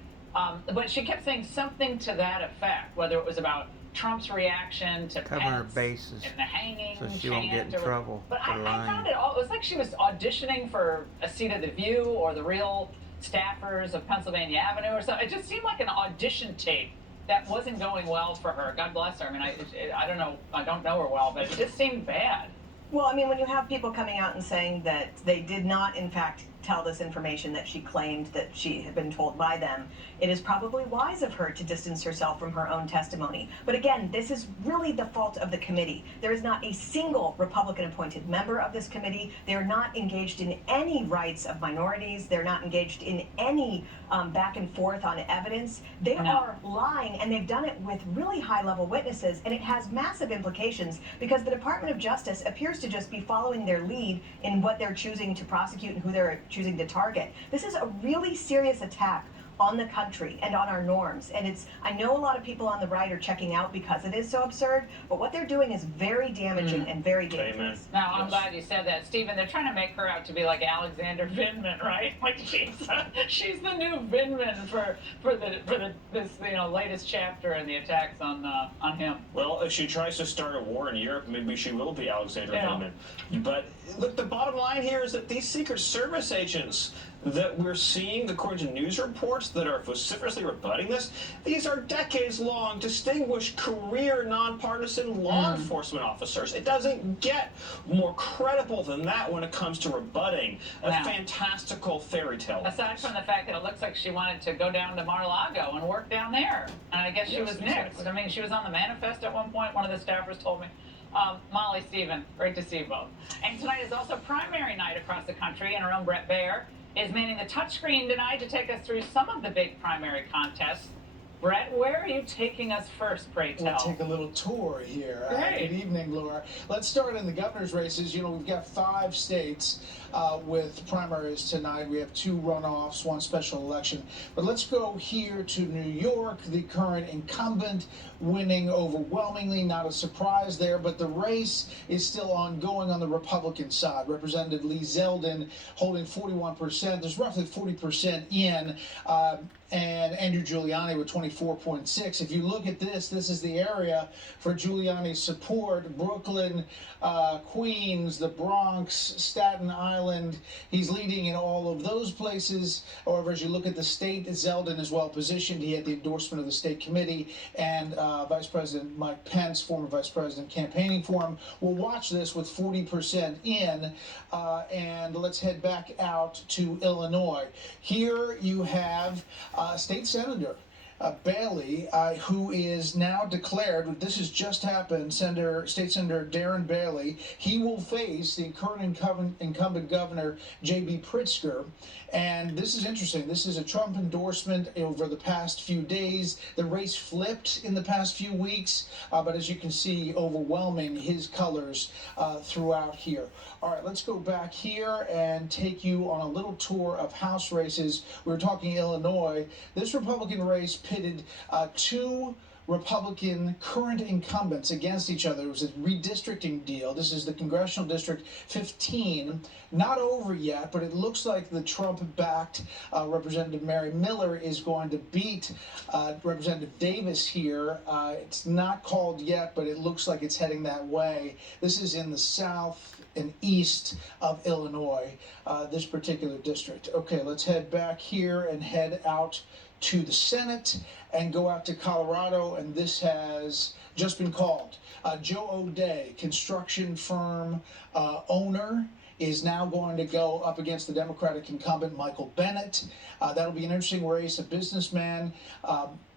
But she kept saying something to that effect, whether it was about Trump's reaction to cover her bases and the hanging, so she won't get in trouble. But for I lying. found it was like she was auditioning for a seat at the View or the real staffers of Pennsylvania Avenue or something. It just seemed like an audition tape that wasn't going well for her. God bless her. I mean, I don't know. I don't know her well, but it just seemed bad. Well, I mean, when you have people coming out and saying that they did not, in fact, tell this information that she claimed that she had been told by them, it is probably wise of her to distance herself from her own testimony. But again, this is really the fault of the committee. There is not a single Republican-appointed member of this committee. They are not engaged in any rights of minorities. They're not engaged in any back and forth on evidence. They are lying, and they've done it with really high-level witnesses, and it has massive implications because the Department of Justice appears to just be following their lead in what they're choosing to prosecute and who they're choosing to target. This is a really serious attack on the country and on our norms. And I know a lot of people on the right are checking out because it is so absurd, but what they're doing is very damaging and very dangerous. Now, I'm glad you said that, Stephen. They're trying to make her out to be like Alexander Vindman, right? Like she's the new Vindman for this latest chapter in the attacks on him. Well, if she tries to start a war in Europe, maybe she will be Alexander Vindman. But look, the bottom line here is that these Secret Service agents that we're seeing, according to news reports that are vociferously rebutting this, these are decades-long, distinguished, career, nonpartisan law enforcement officers. It doesn't get more credible than that when it comes to rebutting a fantastical fairy tale. Aside from the fact that it looks like she wanted to go down to Mar-a-Lago and work down there. And I guess she was nixed. I mean, she was on the manifest at one point, one of the staffers told me. Molly, Stephen, great to see you both. And tonight is also primary night across the country, and our own Brett Baer is manning the touchscreen tonight to take us through some of the big primary contests Brett, where are you taking us first, pray tell? We'll take a little tour here. Great. Good evening, Laura. Let's start in the governor's races. You know, we've got 5 states with primaries tonight. We have 2 runoffs, 1 special election. But let's go here to New York. The current incumbent winning overwhelmingly, not a surprise there, but the race is still ongoing on the Republican side. Representative Lee Zeldin holding 41%. There's roughly 40% in. And Andrew Giuliani with 24.6. If you look at this is the area for Giuliani's support. Brooklyn, Queens, the Bronx, Staten Island. He's leading in all of those places. However, as you look at the state, Zeldin is well positioned. He had the endorsement of the state committee and Vice President Mike Pence, former Vice President, campaigning for him. We'll watch this with 40% in. And let's head back out to Illinois. Here you have State Senator Bailey, who is now declared, this has just happened, State Senator Darren Bailey. He will face the current incumbent governor, J.B. Pritzker. And this is interesting. This is a Trump endorsement over the past few days. The race flipped in the past few weeks, but as you can see, overwhelming his colors throughout here. All right, let's go back here and take you on a little tour of House races. We were talking Illinois. This Republican race pitted 2 Republican current incumbents against each other. It was a redistricting deal. This is the Congressional District 15. Not over yet, but it looks like the Trump-backed Representative Mary Miller is going to beat Representative Davis here. It's not called yet, but it looks like it's heading that way. This is in the south and east of Illinois, this particular district. Okay, let's head back here and head out to the Senate and go out to Colorado, and this has just been called. Joe O'Dea, construction firm owner, is now going to go up against the Democratic incumbent Michael Bennet. That'll be an interesting race, a businessman,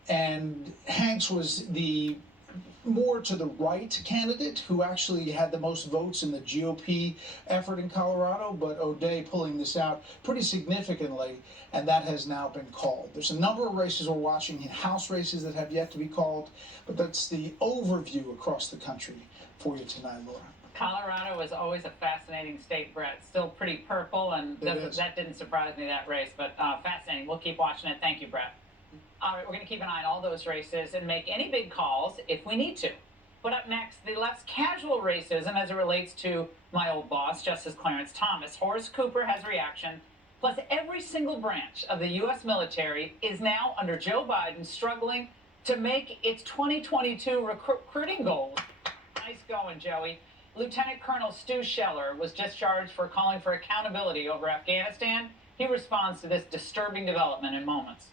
and Hanks was the more to the right candidate who actually had the most votes in the GOP effort in Colorado, but O'Dea pulling this out pretty significantly, and that has now been called. There's a number of races we're watching, House races that have yet to be called, but that's the overview across the country for you tonight, Laura. Colorado is always a fascinating state, Brett. Still pretty purple, and that didn't surprise me, that race, but fascinating. We'll keep watching it. Thank you, Brett. All right, we're going to keep an eye on all those races and make any big calls if we need to. But up next, the less casual racism as it relates to my old boss, Justice Clarence Thomas. Horace Cooper has a reaction. Plus, every single branch of the U.S. military is now under Joe Biden struggling to make its 2022 recruiting goals. Nice going, Joey. Lieutenant Colonel Stu Scheller was discharged for calling for accountability over Afghanistan. He responds to this disturbing development in moments.